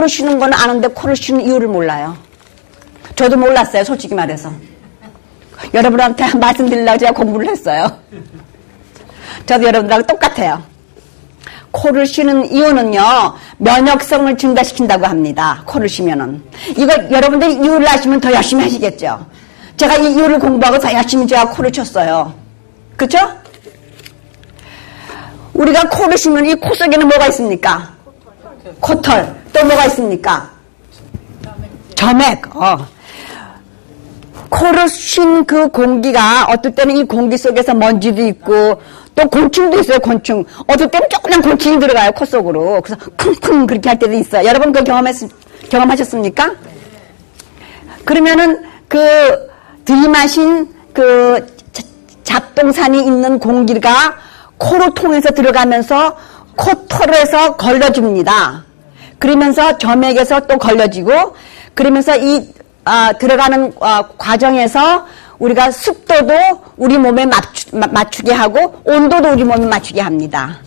코를 쉬는 건 아는데 코를 쉬는 이유를 몰라요. 저도 몰랐어요, 솔직히 말해서. 여러분한테 말씀드리려고 제가 공부를 했어요. 저도 여러분들하고 똑같아요. 코를 쉬는 이유는요, 면역성을 증가시킨다고 합니다. 코를 쉬면은. 이거 여러분들이 이유를 아시면 더 열심히 하시겠죠. 제가 이 이유를 공부하고 더 열심히 제가 코를 쳤어요. 그쵸? 우리가 코를 쉬면 이 코 속에는 뭐가 있습니까? 코털. 또 뭐가 있습니까? 점액. 코를 쉰 그 공기가 어떨 때는 이 공기 속에서 먼지도 있고 또 곤충도 있어요. 곤충. 어떨 때는 조그만 곤충이 들어가요. 코 속으로. 그래서 쿵쿵 그렇게 할 때도 있어요. 여러분 그거 경험하셨습니까? 그러면은 그 들이마신 그 잡동산이 있는 공기가 코를 통해서 들어가면서 코털에서 걸러집니다. 그러면서 점액에서 또 걸러지고 그러면서 이 들어가는 과정에서 우리가 습도도 우리 몸에 맞추게 하고 온도도 우리 몸에 맞추게 합니다.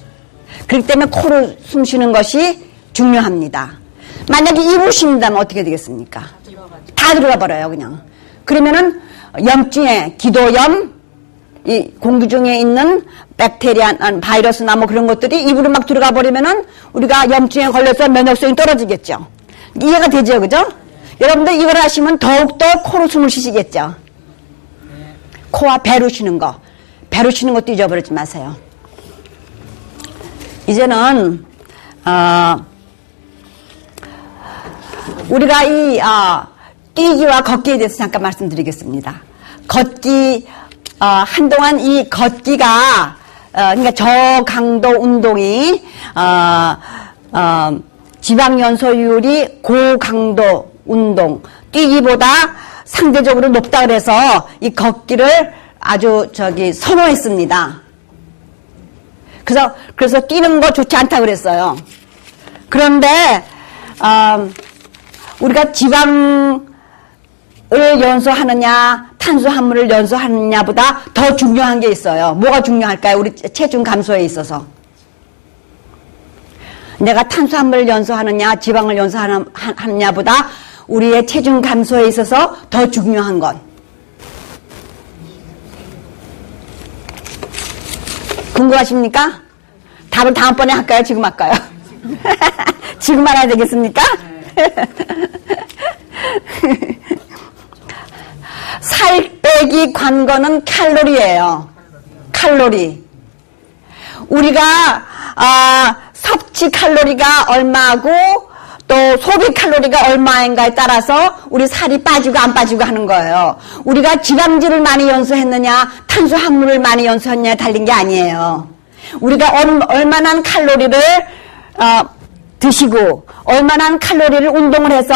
그렇기 때문에 코로 숨 쉬는 것이 중요합니다. 만약에 입을 쉰다면 어떻게 되겠습니까? 다 들어가 버려요, 그냥. 그러면은 염증에 기도염, 이 공기 중에 있는 백테리아, 바이러스나 뭐 그런 것들이 입으로 막 들어가 버리면은 우리가 염증에 걸려서 면역성이 떨어지겠죠. 이해가 되죠, 그죠? 여러분들 이걸 하시면 더욱더 코로 숨을 쉬시겠죠. 코와 배로 쉬는 거. 배로 쉬는 것도 잊어버리지 마세요. 이제는 우리가 이 뛰기와 걷기에 대해서 잠깐 말씀드리겠습니다. 걷기 한동안 이 걷기가 그러니까 저강도 운동이 지방연소율이 고강도 운동 뛰기보다 상대적으로 높다 그래서 이 걷기를 아주 선호했습니다. 그래서 뛰는 거 좋지 않다 그랬어요. 그런데 우리가 지방을 연소하느냐 탄수화물을 연소하느냐보다 더 중요한 게 있어요. 뭐가 중요할까요? 우리 체중 감소에 있어서. 내가 탄수화물을 연소하느냐 지방을 연소하느냐보다 우리의 체중 감소에 있어서 더 중요한 것. 궁금하십니까? 답은 다음번에 할까요? 지금 할까요? 지금 알아야 되겠습니까? 살 빼기 관건은 칼로리예요. 칼로리. 우리가 섭취 칼로리가 얼마고 또 소비 칼로리가 얼마인가에 따라서 우리 살이 빠지고 안 빠지고 하는 거예요. 우리가 지방질을 많이 연소했느냐 탄수화물을 많이 연소했느냐에 달린 게 아니에요. 우리가 얼마나 칼로리를 드시고 얼마나 칼로리를 운동을 해서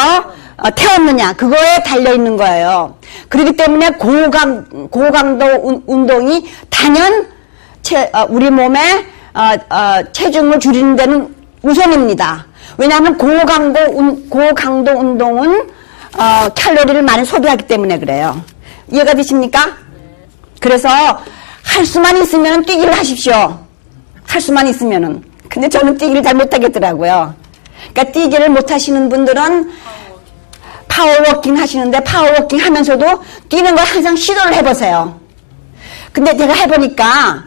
태웠느냐 그거에 달려있는 거예요. 그렇기 때문에 고강도 운동이 단연 우리 몸에 체중을 줄이는 데는 우선입니다. 왜냐하면 고강도 운동은 칼로리를 많이 소비하기 때문에 그래요. 이해가 되십니까? 그래서 할 수만 있으면 뛰기를 하십시오. 할 수만 있으면은. 근데 저는 뛰기를 잘 못하겠더라고요. 그러니까 뛰기를 못하시는 분들은 파워워킹 하시는데 파워워킹 하면서도 뛰는 걸 항상 시도를 해보세요. 근데 제가 해보니까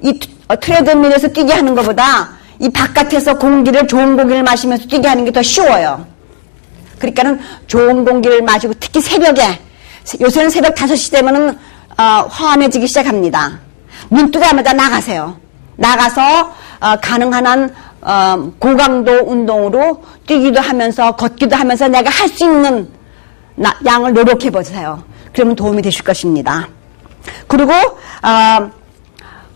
이 트레드밀에서 뛰게 하는 것보다 이 바깥에서 좋은 공기를 마시면서 뛰게 하는 게 더 쉬워요. 그러니까는 좋은 공기를 마시고 특히 새벽에 요새는 새벽 5시 되면은 화환해지기 시작합니다. 눈 뜨자마자 나가세요. 나가서 가능한 한 고강도 운동으로 뛰기도 하면서 걷기도 하면서 내가 할 수 있는 양을 노력해 보세요. 그러면 도움이 되실 것입니다. 그리고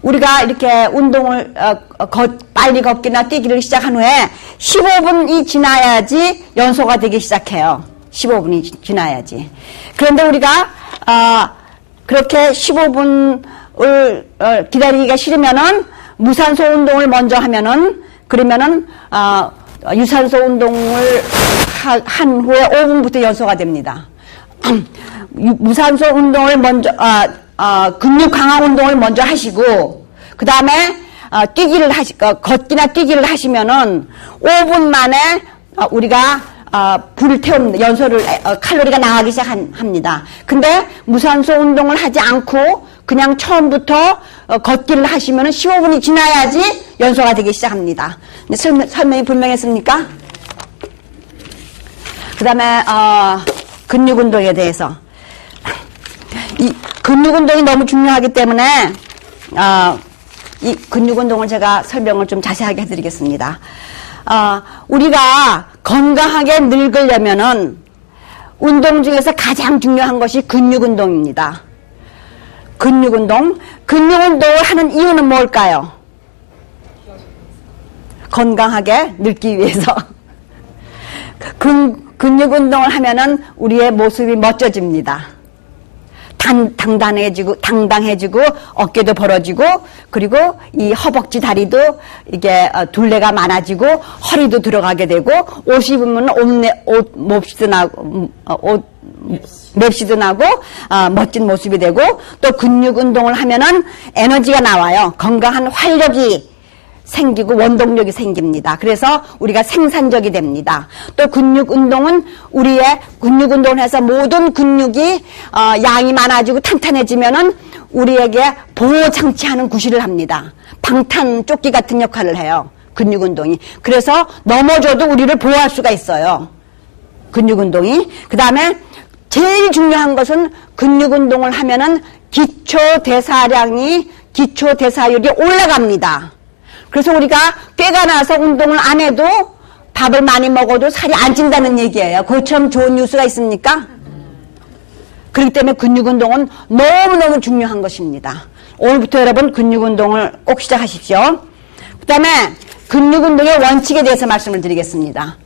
우리가 이렇게 운동을 빨리 걷기나 뛰기를 시작한 후에 15분이 지나야지 연소가 되기 시작해요. 15분이 지나야지. 그런데 우리가 그렇게 15분을 기다리기가 싫으면은 무산소 운동을 먼저 하면은 그러면은 유산소 운동을 한 후에 5분부터 연소가 됩니다. 무산소 운동을 먼저 근육 강화 운동을 먼저 하시고 그 다음에 걷기나 뛰기를 하시면은 5분 만에 우리가 불을 태우는 연소를 칼로리가 나가기 시작합니다. 근데 무산소 운동을 하지 않고 그냥 처음부터 걷기를 하시면 15분이 지나야지 연소가 되기 시작합니다. 설명이 분명했습니까? 그 다음에 근육 운동에 대해서 이 근육 운동이 너무 중요하기 때문에 이 근육 운동을 제가 설명을 좀 자세하게 해드리겠습니다. 우리가 건강하게 늙으려면은 운동 중에서 가장 중요한 것이 근육 운동입니다. 근육 운동을 하는 이유는 뭘까요? 건강하게 늙기 위해서. 근육 운동을 하면은 우리의 모습이 멋져집니다. 당당해지고 어깨도 벌어지고 그리고 이 허벅지 다리도 이게 둘레가 많아지고 허리도 들어가게 되고 옷 입으면 몹시도 나고 멋진 모습이 되고 또 근육 운동을 하면은 에너지가 나와요. 건강한 활력이 생기고 원동력이 생깁니다. 그래서 우리가 생산적이 됩니다. 또 근육 운동은 우리의 근육 운동을 해서 모든 근육이 양이 많아지고 탄탄해지면은 우리에게 보호 장치하는 구실을 합니다. 방탄 조끼 같은 역할을 해요. 근육 운동이. 그래서 넘어져도 우리를 보호할 수가 있어요. 근육 운동이. 그다음에 제일 중요한 것은 근육 운동을 하면은 기초 대사율이 올라갑니다. 그래서 우리가 꾀가 나서 운동을 안 해도 밥을 많이 먹어도 살이 안 찐다는 얘기예요. 그처럼 좋은 뉴스가 있습니까? 그렇기 때문에 근육 운동은 너무너무 중요한 것입니다. 오늘부터 여러분 근육 운동을 꼭 시작하십시오. 그 다음에 근육 운동의 원칙에 대해서 말씀을 드리겠습니다.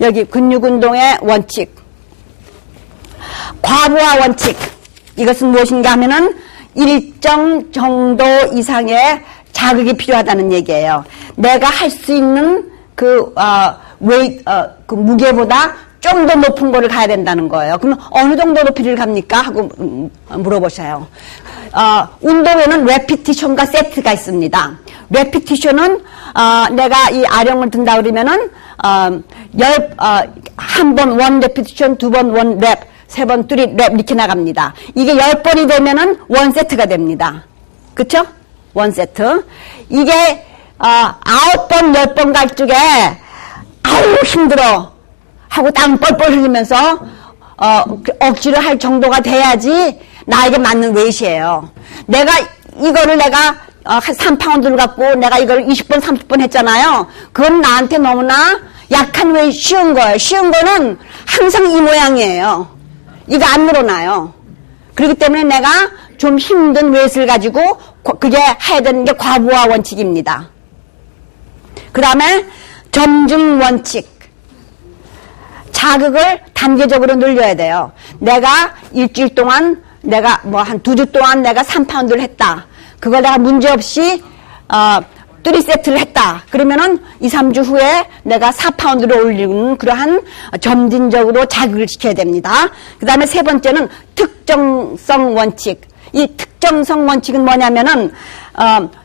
여기 근육 운동의 원칙. 과부하 원칙. 이것은 무엇인가 하면은 일정 정도 이상의 자극이 필요하다는 얘기예요. 내가 할 수 있는 그 무게보다 좀 더 높은 거를 가야 된다는 거예요. 그러면 어느 정도 높이를 갑니까? 하고 물어보셔요. 운동에는 레피티션과 세트가 있습니다. 레피티션은 내가 이 아령을 든다 그러면은 한 번 원 레피티션, 두 번 원 랩, 세 번 뚜리 랩 이렇게 나갑니다. 이게 10번이 되면은 원 세트가 됩니다. 그쵸? 원 세트. 이게 9번, 10번 갈 적에 아우 힘들어 하고 땀 뻘뻘 흘리면서 억지로 할 정도가 돼야지 나에게 맞는 웨이트예요. 내가 이거를 한 3파운드를 갖고 내가 이걸 20번, 30번 했잖아요. 그건 나한테 너무나 약한 웨이트, 쉬운 거예요. 쉬운 거는 항상 이 모양이에요. 이거 안 늘어나요. 그렇기 때문에 내가 좀 힘든 웨이트를 가지고 그게 해야 되는 게 과부하 원칙입니다. 그 다음에 점중 원칙. 자극을 단계적으로 늘려야 돼요. 내가 일주일 동안 내가 한 2주 동안 내가 3파운드를 했다. 그걸 내가 문제없이 3세트를 했다. 그러면은 2, 3주 후에 내가 4파운드를 올리는 그러한 점진적으로 자극을 시켜야 됩니다. 그 다음에 세 번째는 특정성 원칙. 이 특정성 원칙은 뭐냐면은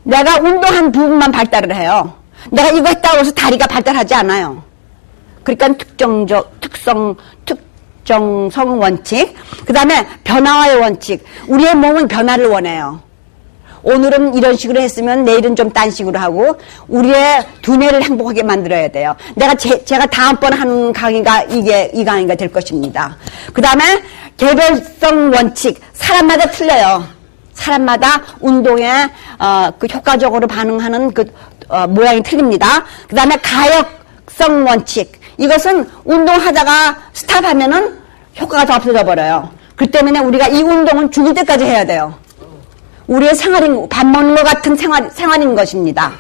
내가 운동한 부분만 발달을 해요. 내가 이거 했다고 해서 다리가 발달하지 않아요. 그러니까 특정성 원칙. 그 다음에 변화의 원칙. 우리의 몸은 변화를 원해요. 오늘은 이런 식으로 했으면 내일은 좀 딴 식으로 하고 우리의 두뇌를 행복하게 만들어야 돼요. 제가 다음번 하는 강의가 이 강의가 될 것입니다. 그 다음에 개별성 원칙. 사람마다 틀려요. 사람마다 운동에 그 효과적으로 반응하는 그 모양이 틀립니다. 그 다음에 가역성 원칙. 이것은 운동하다가 스탑하면은 효과가 다 없어져 버려요. 그 때문에 우리가 이 운동은 죽을 때까지 해야 돼요. 우리의 밥 먹는 것 같은 생활인 것입니다.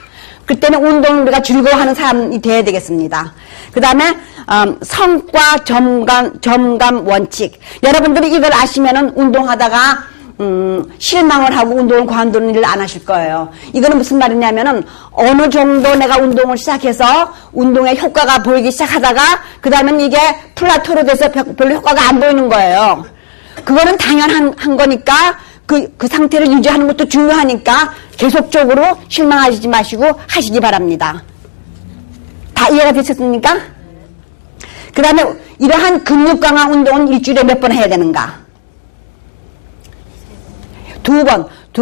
그 때문에 운동을 우리가 즐거워하는 사람이 돼야 되겠습니다. 그 다음에 성과 점감 원칙. 여러분들이 이걸 아시면은 운동하다가 실망을 하고 운동을 관두는 일을 안 하실 거예요. 이거는 무슨 말이냐면은 어느 정도 내가 운동을 시작해서 운동의 효과가 보이기 시작하다가 그 다음엔 이게 플라토로 돼서 별로 효과가 안 보이는 거예요. 그거는 당연한 거니까 그 상태를 유지하는 것도 중요하니까 계속적으로 실망하시지 마시고 하시기 바랍니다. 다 이해가 되셨습니까? 그 다음에 이러한 근육 강화 운동은 일주일에 몇 번 해야 되는가? 두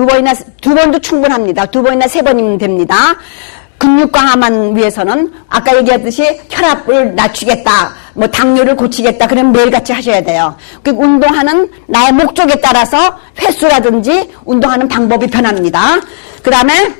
번도 충분합니다. 2번이나 3번이면 됩니다. 근육 강화만 위해서는 아까 얘기했듯이 혈압을 낮추겠다, 뭐 당뇨를 고치겠다, 그러면 매일같이 하셔야 돼요. 그 운동하는 나의 목적에 따라서 횟수라든지 운동하는 방법이 변합니다. 그 다음에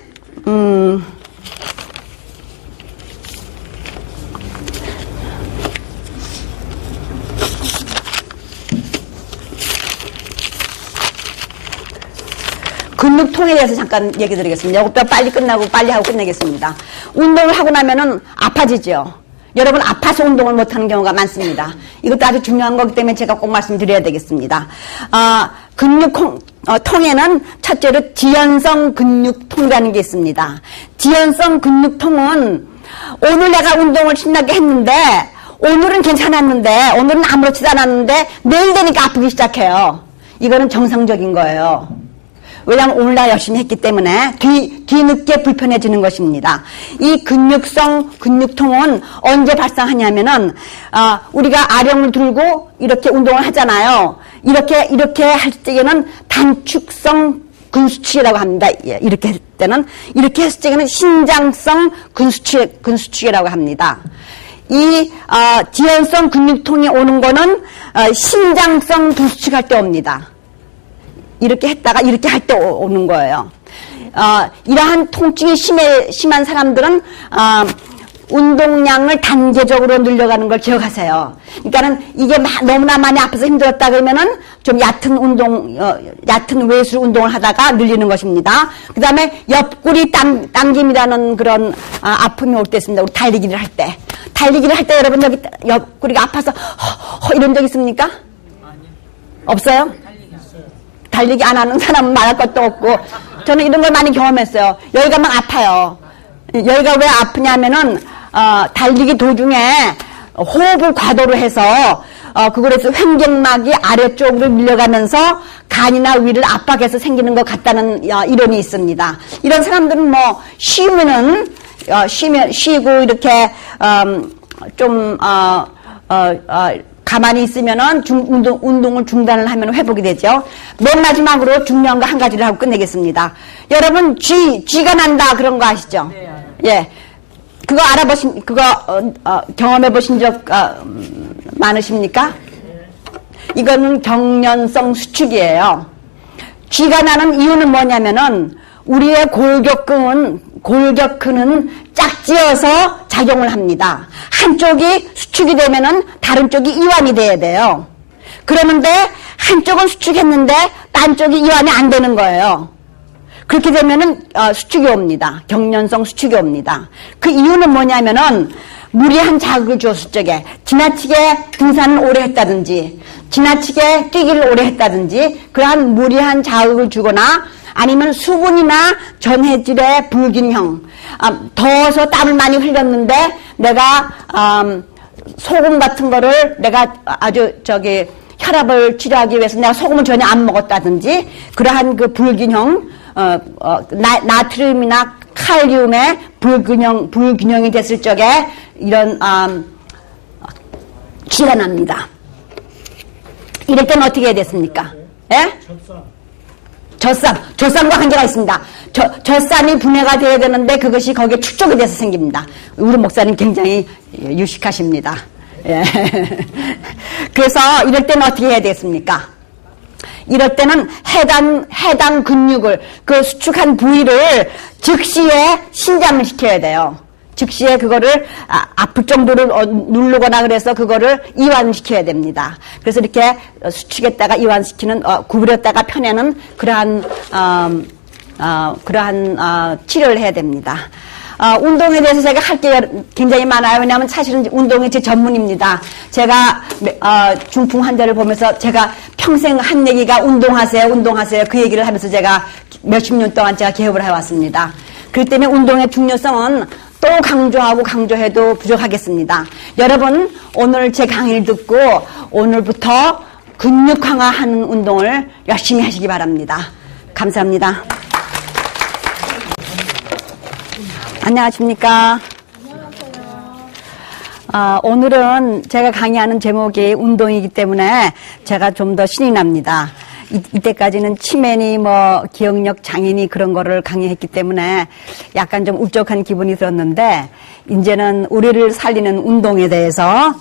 근육통에 대해서 잠깐 얘기 드리겠습니다. 이것도 빨리 끝나고 빨리 하고 끝내겠습니다. 운동을 하고 나면은 아파지죠. 여러분 아파서 운동을 못하는 경우가 많습니다. 이것도 아주 중요한 거기 때문에 제가 꼭 말씀드려야 되겠습니다. 근육통에는 첫째로 지연성 근육통이라는 게 있습니다. 지연성 근육통은 오늘 내가 운동을 신나게 했는데 오늘은 괜찮았는데 오늘은 아무렇지도 않았는데 내일 되니까 아프기 시작해요. 이거는 정상적인 거예요. 왜냐하면 오늘 나 열심히 했기 때문에 뒤늦게 불편해지는 것입니다. 이 근육성 근육통은 언제 발생하냐면은 우리가 아령을 들고 이렇게 운동을 하잖아요. 이렇게 할 때에는 단축성 근수축이라고 합니다. 이렇게 할 때는 이렇게 했을 때는 신장성 근수축이라고 합니다. 이 지연성 근육통이 오는 거는 신장성 근수축할 때 옵니다. 이렇게 했다가 이렇게 할 때 오는 거예요. 이러한 통증이 심한 사람들은 운동량을 단계적으로 늘려가는 걸 기억하세요. 그러니까는 이게 너무나 많이 아파서 힘들었다 그러면은 좀 얕은 외술 운동을 하다가 늘리는 것입니다. 그 다음에 옆구리 당김이라는 그런 아픔이 올 때 있습니다. 우리 달리기를 할 때. 달리기를 할 때 여러분 여기 옆구리가 아파서 이런 적 있습니까? 아니요. 없어요? 달리기 안 하는 사람은 말할 것도 없고 저는 이런 걸 많이 경험했어요. 여기가 막 아파요. 여기가 왜 아프냐면은 달리기 도중에 호흡을 과도로 해서 그거에서 횡격막이 아래쪽으로 밀려가면서 간이나 위를 압박해서 생기는 것 같다는 이론이 있습니다. 이런 사람들은 뭐 쉬고 이렇게 가만히 있으면은 운동을 중단을 하면 회복이 되죠. 맨 마지막으로 중요한 거 한 가지를 하고 끝내겠습니다. 여러분 쥐가 난다 그런 거 아시죠? 네. 예. 그거 경험해 보신 적 많으십니까? 이거는 경련성 수축이에요. 쥐가 나는 이유는 뭐냐면은 우리의 골격근은 짝지어서 작용을 합니다. 한쪽이 수축이 되면은 다른 쪽이 이완이 돼야 돼요. 그러는데 한쪽은 수축했는데 딴 쪽이 이완이 안 되는 거예요. 그렇게 되면은 수축이 옵니다. 경련성 수축이 옵니다. 그 이유는 뭐냐면은 무리한 자극을 줬을 적에 지나치게 등산을 오래 했다든지 지나치게 뛰기를 오래 했다든지 그러한 무리한 자극을 주거나 아니면 수분이나 전해질의 불균형, 더워서 땀을 많이 흘렸는데 내가 소금 같은 거를 내가 아주 혈압을 치료하기 위해서 내가 소금을 전혀 안 먹었다든지 그러한 그 불균형, 나트륨이나 칼륨의 불균형이 됐을 적에 이런 쥐가 납니다. 이럴 때는 어떻게 해야 됐습니까? 예? 젖산과 관계가 있습니다. 젖산이 분해가 되어야 되는데 그것이 거기에 축적이 돼서 생깁니다. 우리 목사님 굉장히 유식하십니다. 예. 그래서 이럴 때는 어떻게 해야 되겠습니까? 이럴 때는 해당 근육을 그 수축한 부위를 즉시에 신장을 시켜야 돼요. 즉시에 그거를 아플 정도로 누르거나 그래서 그거를 이완시켜야 됩니다. 그래서 이렇게 수축했다가 이완시키는 구부렸다가 펴내는 그러한 치료를 해야 됩니다. 운동에 대해서 제가 할 게 굉장히 많아요. 왜냐하면 사실은 운동이 제 전문입니다. 제가 중풍 환자를 보면서 제가 평생 한 얘기가 운동하세요 그 얘기를 하면서 제가 몇십 년 동안 제가 개업을 해왔습니다. 그렇기 때문에 운동의 중요성은 또 강조해도 부족하겠습니다. 여러분 오늘 제 강의를 듣고 오늘부터 근육 강화하는 운동을 열심히 하시기 바랍니다. 감사합니다. 안녕하십니까. 오늘은 제가 강의하는 제목이 운동이기 때문에 제가 좀 더 신이 납니다. 이때까지는 치매니 기억력 장애니 그런 거를 강의했기 때문에 약간 좀 울적한 기분이 들었는데 이제는 우리를 살리는 운동에 대해서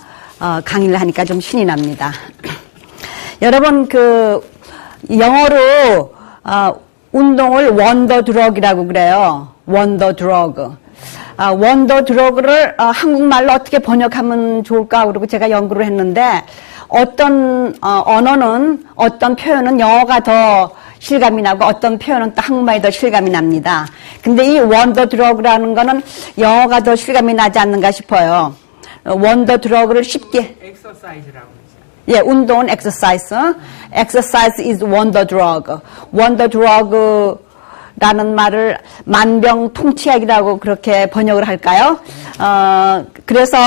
강의를 하니까 좀 신이 납니다. 여러분 영어로 운동을 원더 드럭이라고 그래요. 원더 드럭. 원더 드럭을 한국말로 어떻게 번역하면 좋을까 그러고 제가 연구를 했는데 어떤 언어는 어떤 표현은 영어가 더 실감이 나고 어떤 표현은 또 한국말이 더 실감이 납니다. 근데 이 원더 드럭이라는 거는 영어가 더 실감이 나지 않는가 싶어요. 원더 드럭을 쉽게 엑서사이즈라고 예, 운동은 exercise. exercise is wonder drug. wonder drug라는 말을 만병통치약이라고 그렇게 번역을 할까요? 그래서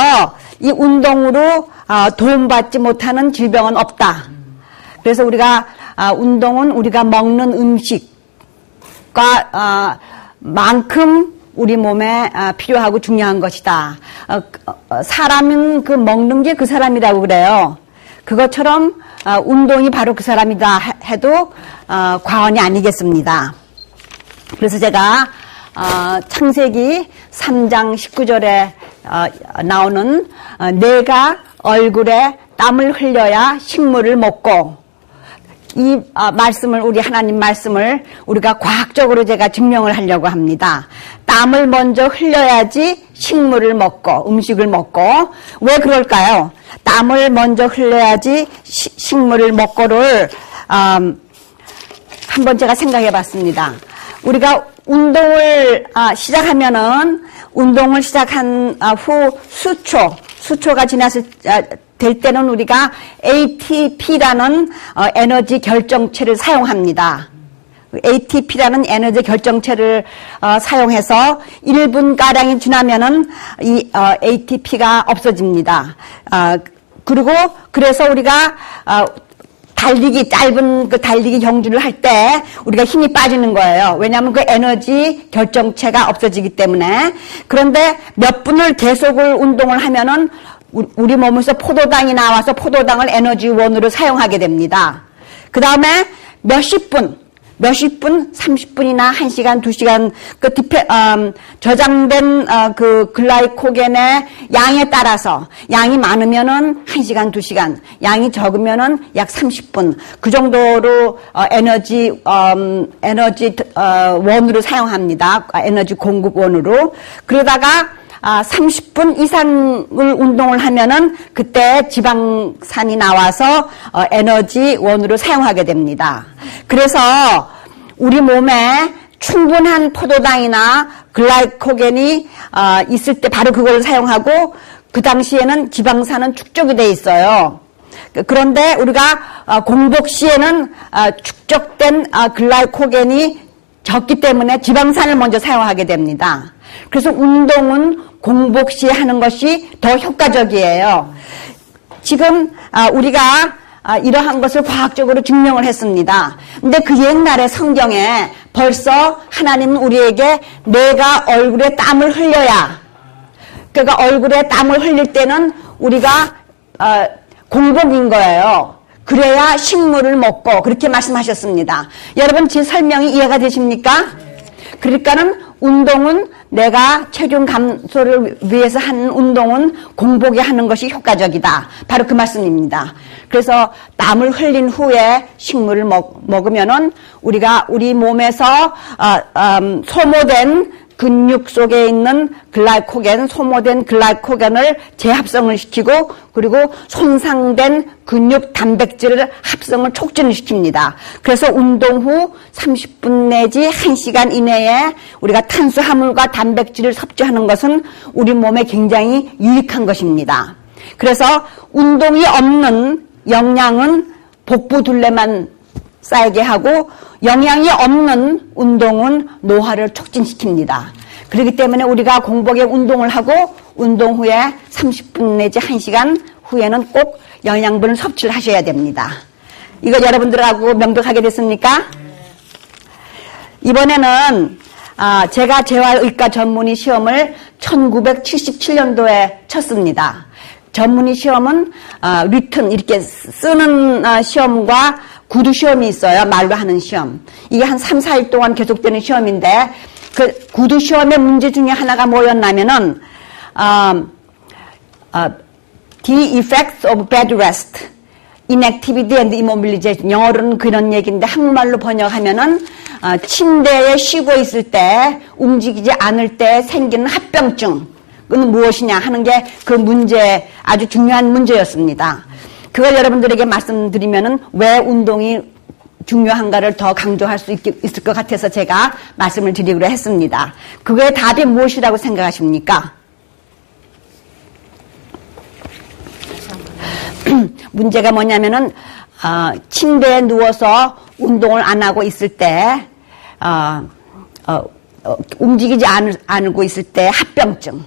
이 운동으로 도움받지 못하는 질병은 없다. 그래서 우리가 운동은 우리가 먹는 음식과 만큼 우리 몸에 필요하고 중요한 것이다. 사람은 그 먹는 게 그 사람이라고 그래요. 그것처럼 운동이 바로 그 사람이다 해도 과언이 아니겠습니다. 그래서 제가 창세기 3장 19절에 나오는 내가 얼굴에 땀을 흘려야 식물을 먹고 이 말씀을 우리 하나님 말씀을 우리가 과학적으로 제가 증명을 하려고 합니다. 땀을 먼저 흘려야지 식물을 먹고 음식을 먹고 왜 그럴까요? 땀을 먼저 흘려야지 식물을 먹고를 한번 제가 생각해 봤습니다. 우리가 운동을 시작하면은 운동을 시작한 후 수초가 지났을 될 때는 우리가 ATP라는 에너지 결정체를 사용합니다. ATP라는 에너지 결정체를 사용해서 1분가량이 지나면은 이 ATP가 없어집니다. 그래서 우리가 짧은 그 달리기 경주를 할 때 우리가 힘이 빠지는 거예요. 왜냐하면 그 에너지 결정체가 없어지기 때문에. 그런데 몇 분을 계속을 운동을 하면은 우리 몸에서 포도당이 나와서 포도당을 에너지원으로 사용하게 됩니다. 그 다음에 몇십 분, 30분이나 1시간, 2시간, 저장된, 글라이코겐의 양에 따라서, 양이 많으면은 1시간, 2시간, 양이 적으면은 약 30분, 그 정도로, 원으로 사용합니다. 에너지 공급원으로. 그러다가, 30분 이상을 운동을 하면은 그때 지방산이 나와서 에너지원으로 사용하게 됩니다. 그래서 우리 몸에 충분한 포도당이나 글라이코겐이 있을 때 바로 그걸 사용하고 그 당시에는 지방산은 축적이 돼 있어요. 그런데 우리가 공복 시에는 축적된 글라이코겐이 적기 때문에 지방산을 먼저 사용하게 됩니다. 그래서 운동은 공복 시에 하는 것이 더 효과적이에요. 지금 우리가 이러한 것을 과학적으로 증명을 했습니다. 근데 그 옛날에 성경에 벌써 하나님은 우리에게 내가 얼굴에 땀을 흘려야, 그러니까 얼굴에 땀을 흘릴 때는 우리가 공복인 거예요. 그래야 식물을 먹고 그렇게 말씀하셨습니다. 여러분 제 설명이 이해가 되십니까? 그러니까는 운동은 내가 체중 감소를 위해서 하는 운동은 공복에 하는 것이 효과적이다. 바로 그 말씀입니다. 그래서 땀을 흘린 후에 식물을 먹으면은 우리가 우리 몸에서 소모된 근육 속에 있는 소모된 글라이코겐을 재합성을 시키고 그리고 손상된 근육 단백질을 합성을 촉진을 시킵니다. 그래서 운동 후 30분 내지 1시간 이내에 우리가 탄수화물과 단백질을 섭취하는 것은 우리 몸에 굉장히 유익한 것입니다. 그래서 운동이 없는 영양은 복부 둘레만 쌓이게 하고 영양이 없는 운동은 노화를 촉진시킵니다. 그렇기 때문에 우리가 공복에 운동을 하고 운동 후에 30분 내지 1시간 후에는 꼭 영양분을 섭취를 하셔야 됩니다. 이거 여러분들하고 명백하게 됐습니까? 이번에는 제가 재활의과 전문의 시험을 1977년도에 쳤습니다. 전문의 시험은 리튼 이렇게 쓰는 시험과 구두 시험이 있어요. 말로 하는 시험. 이게 한 3, 4일 동안 계속되는 시험인데 그 구두 시험의 문제 중에 하나가 뭐였냐면은 The effects of bad rest, inactivity and immobilization. 영어로는 그런 얘기인데 한국말로 번역하면은 침대에 쉬고 있을 때 움직이지 않을 때 생기는 합병증. 그건 무엇이냐 하는 게 그 문제, 아주 중요한 문제였습니다. 그걸 여러분들에게 말씀드리면은 왜 운동이 중요한가를 더 강조할 수 있을 것 같아서 제가 말씀을 드리기로 했습니다. 그거의 답이 무엇이라고 생각하십니까? 문제가 뭐냐면은 침대에 누워서 운동을 안 하고 있을 때 움직이지 않고 있을 때 합병증.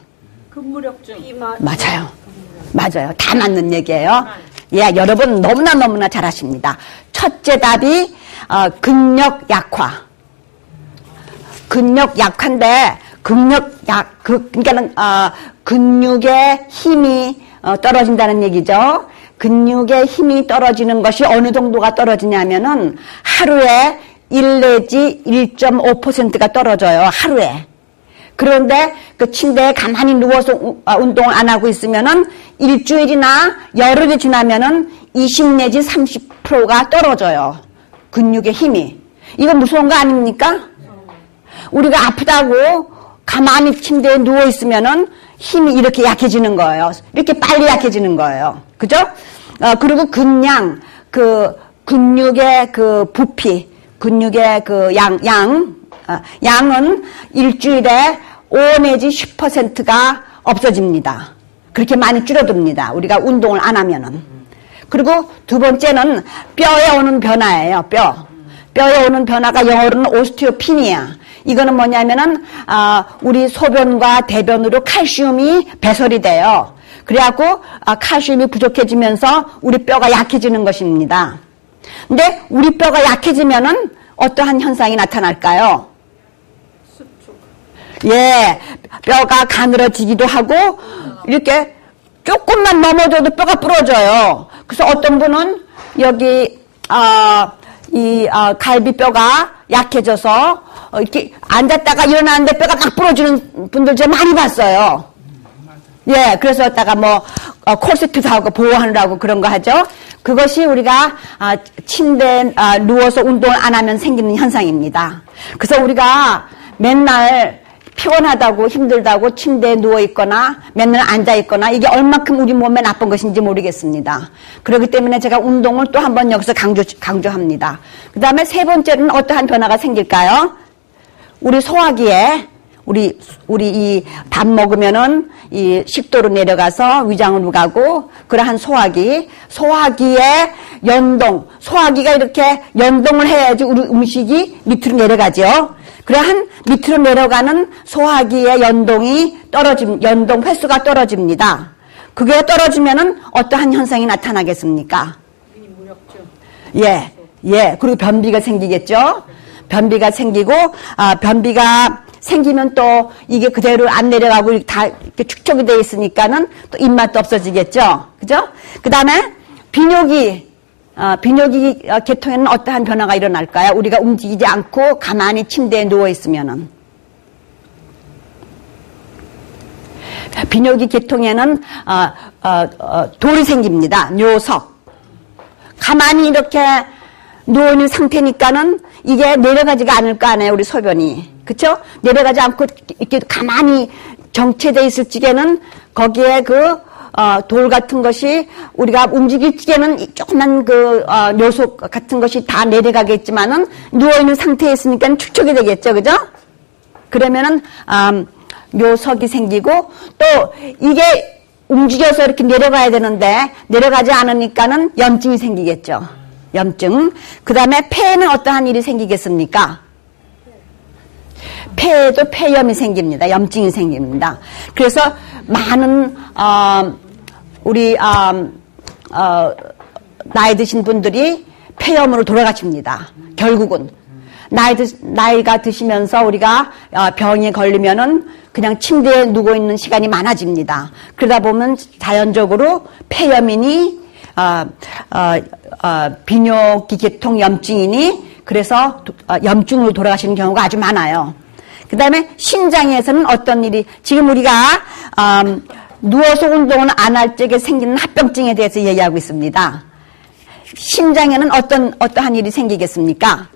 근무력증. 맞아요. 다 맞는 얘기예요. 예, 여러분 너무나 잘하십니다. 첫째 답이 근력 약화. 근력 약화인데 그러니까는 근육의 힘이 떨어진다는 얘기죠. 근육의 힘이 떨어지는 것이 어느 정도가 떨어지냐면은 하루에 1 내지 1.5%가 떨어져요. 하루에. 그런데 그 침대에 가만히 누워서 운동을 안 하고 있으면은 일주일이나 열흘이 지나면은 20 내지 30%가 떨어져요. 근육의 힘이. 이거 무서운 거 아닙니까? 우리가 아프다고 가만히 침대에 누워 있으면은 힘이 이렇게 약해지는 거예요. 이렇게 빨리 약해지는 거예요. 그죠? 그리고 근량, 근육의 부피, 근육의 양은 일주일에 5 내지 10%가 없어집니다. 그렇게 많이 줄어듭니다. 우리가 운동을 안 하면은. 그리고 두 번째는 뼈에 오는 변화예요. 뼈에 오는 변화가 영어로는 오스티오피니아. 이거는 뭐냐면은 우리 소변과 대변으로 칼슘이 배설이 돼요. 그래갖고 칼슘이 부족해지면서 우리 뼈가 약해지는 것입니다. 근데 우리 뼈가 약해지면은 어떠한 현상이 나타날까요? 예, 뼈가 가늘어지기도 하고 이렇게 조금만 넘어져도 뼈가 부러져요. 그래서 어떤 분은 여기 갈비뼈가 약해져서 이렇게 앉았다가 일어나는데 뼈가 막 부러지는 분들 제가 많이 봤어요. 예, 그래서 다가 콜세트도 하고 보호하느라고 그런 거 하죠. 그것이 우리가 침대에 누워서 운동을 안 하면 생기는 현상입니다. 그래서 우리가 맨날 피곤하다고 힘들다고 침대에 누워있거나 맨날 앉아있거나 이게 얼마큼 우리 몸에 나쁜 것인지 모르겠습니다. 그렇기 때문에 제가 운동을 또 한 번 여기서 강조합니다. 그 다음에 세 번째는 어떠한 변화가 생길까요? 우리 소화기에 우리 이 밥 먹으면은 이 식도로 내려가서 위장으로 가고 그러한 소화기의 연동, 소화기가 이렇게 연동을 해야지 우리 음식이 밑으로 내려가죠. 그러한 밑으로 내려가는 소화기의 연동 횟수가 떨어집니다. 그게 떨어지면은 어떠한 현상이 나타나겠습니까? 예. 그리고 변비가 생기겠죠. 변비가 생기고, 변비가 생기면 또 이게 그대로 안 내려가고 다 이렇게 축적이 되어 있으니까는 또 입맛도 없어지겠죠. 그죠? 그 다음에 비뇨기 계통에는 어떠한 변화가 일어날까요? 우리가 움직이지 않고 가만히 침대에 누워있으면은. 비뇨기 계통에는, 돌이 생깁니다. 뇨석. 가만히 이렇게 누워있는 상태니까는 이게 내려가지가 않을 거 아니에요, 우리 소변이. 그쵸? 내려가지 않고 이렇게 가만히 정체되어 있을 적에는 거기에 돌 같은 것이 우리가 움직일 적에는 조그만 뇨석 같은 것이 다 내려가겠지만은 누워있는 상태에 있으니까 축적이 되겠죠. 그죠? 그러면은, 뇨석이 생기고 또 이게 움직여서 이렇게 내려가야 되는데 내려가지 않으니까는 염증이 생기겠죠. 염증. 그 다음에 폐에는 어떠한 일이 생기겠습니까? 폐에도 폐염이 생깁니다. 염증이 생깁니다. 그래서 많은 우리 나이 드신 분들이 폐염으로 돌아가십니다. 결국은 나이가 드시면서 우리가 병에 걸리면은 그냥 침대에 누워 있는 시간이 많아집니다. 그러다 보면 자연적으로 폐염이니 비뇨기계통 염증이니 그래서 염증으로 돌아가시는 경우가 아주 많아요. 그 다음에 심장에서는 어떤 일이 지금 우리가 누워서 운동을 안 할 적에 생기는 합병증에 대해서 얘기하고 있습니다. 심장에는 어떠한 일이 생기겠습니까?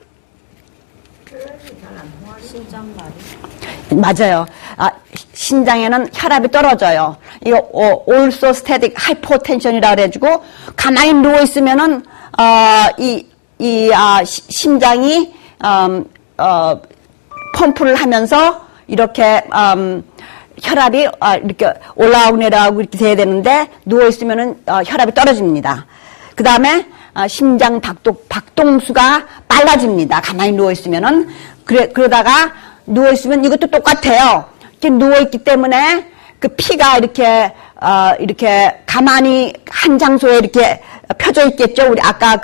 맞아요. 심장에는 혈압이 떨어져요. 이거 orthostatic hypotension이라고 그래가지고 가만히 누워 있으면은 심장이 펌프를 하면서 이렇게 혈압이 이렇게 올라오고 내려가고 이렇게 돼야 되는데 누워 있으면은 혈압이 떨어집니다. 그 다음에 심장 박동수가 빨라집니다. 가만히 누워 있으면은 그러다가 누워 있으면 이것도 똑같아요. 이렇게 누워 있기 때문에 그 피가 이렇게 가만히 한 장소에 이렇게 펴져 있겠죠. 우리 아까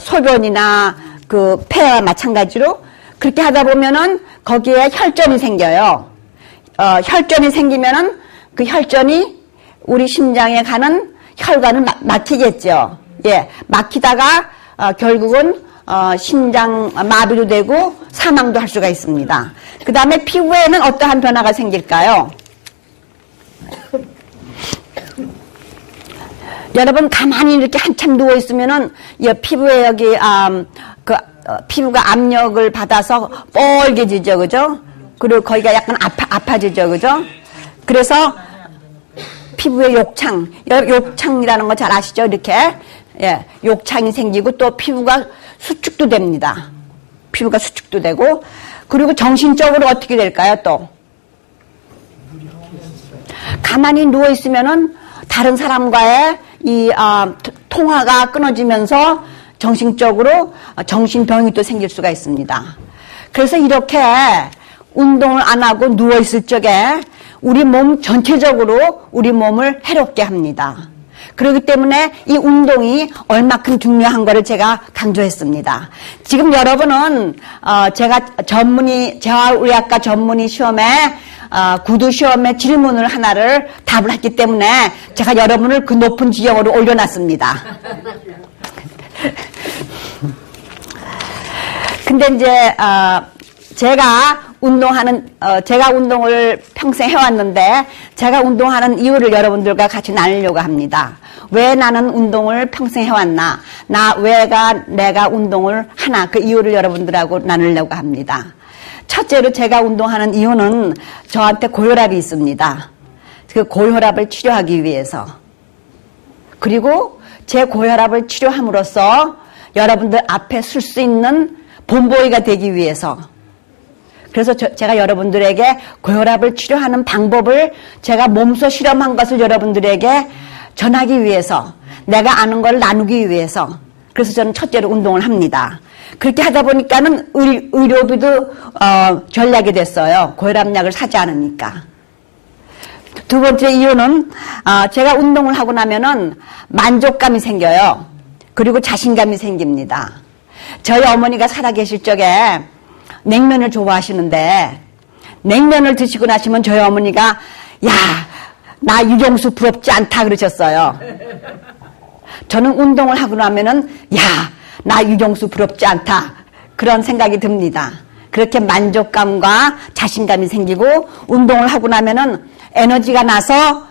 소변이나 그 폐와 마찬가지로 그렇게 하다 보면은 거기에 혈전이 생겨요. 혈전이 생기면은 그 혈전이 우리 심장에 가는 혈관을 막히겠죠. 예, 막히다가 결국은 심장 마비도 되고 사망도 할 수가 있습니다. 그 다음에 피부에는 어떠한 변화가 생길까요? 여러분 가만히 이렇게 한참 누워 있으면은 피부에 여기 피부가 압력을 받아서 뻘개지죠, 그죠? 그리고 거기가 약간 아파지죠, 그죠? 그래서 피부에 욕창이라는 거 잘 아시죠? 이렇게 욕창이 생기고 또 피부가 수축도 됩니다. 피부가 수축도 되고 그리고 정신적으로 어떻게 될까요? 또 가만히 누워 있으면은 다른 사람과의 통화가 끊어지면서 정신적으로 정신병이 또 생길 수가 있습니다. 그래서 이렇게 운동을 안 하고 누워 있을 적에 우리 몸 전체적으로 우리 몸을 해롭게 합니다. 그렇기 때문에 이 운동이 얼마큼 중요한 거를 제가 강조했습니다. 지금 여러분은 제가 재활의학과 전문의 시험에 구두 시험에 질문을 하나를 답을 했기 때문에 제가 여러분을 그 높은 지경으로 올려놨습니다. 근데 이제 제가 운동을 평생 해왔는데 제가 운동하는 이유를 여러분들과 같이 나누려고 합니다. 왜 나는 운동을 평생 해왔나? 내가 운동을 하나? 그 이유를 여러분들하고 나누려고 합니다. 첫째로 제가 운동하는 이유는 저한테 고혈압이 있습니다. 그 고혈압을 치료하기 위해서. 그리고 제 고혈압을 치료함으로써 여러분들 앞에 설 수 있는 본보이가 되기 위해서. 그래서 제가 여러분들에게 고혈압을 치료하는 방법을 제가 몸소 실험한 것을 여러분들에게 전하기 위해서, 내가 아는 걸 나누기 위해서. 그래서 저는 첫째로 운동을 합니다. 그렇게 하다 보니까는 의료비도 절약이 됐어요. 고혈압약을 사지 않으니까. 두 번째 이유는 제가 운동을 하고 나면은 만족감이 생겨요. 그리고 자신감이 생깁니다. 저희 어머니가 살아계실 적에 냉면을 좋아하시는데 냉면을 드시고 나시면 저희 어머니가 야, 나 유정수 부럽지 않다 그러셨어요. 저는 운동을 하고 나면은 야, 나 유정수 부럽지 않다 그런 생각이 듭니다. 그렇게 만족감과 자신감이 생기고 운동을 하고 나면은 에너지가 나서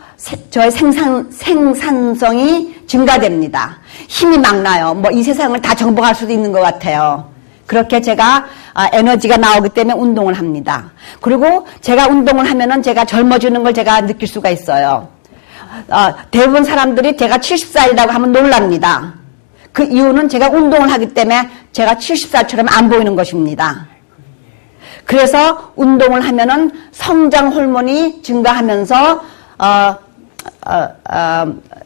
저의 생산성이 증가됩니다. 힘이 막 나요. 이 세상을 다 정복할 수도 있는 것 같아요. 그렇게 제가 에너지가 나오기 때문에 운동을 합니다. 그리고 제가 운동을 하면은 제가 젊어지는 걸 제가 느낄 수가 있어요. 대부분 사람들이 제가 70살이라고 하면 놀랍니다. 그 이유는 제가 운동을 하기 때문에 제가 70살처럼 안 보이는 것입니다. 그래서 운동을 하면은 성장 호르몬이 증가하면서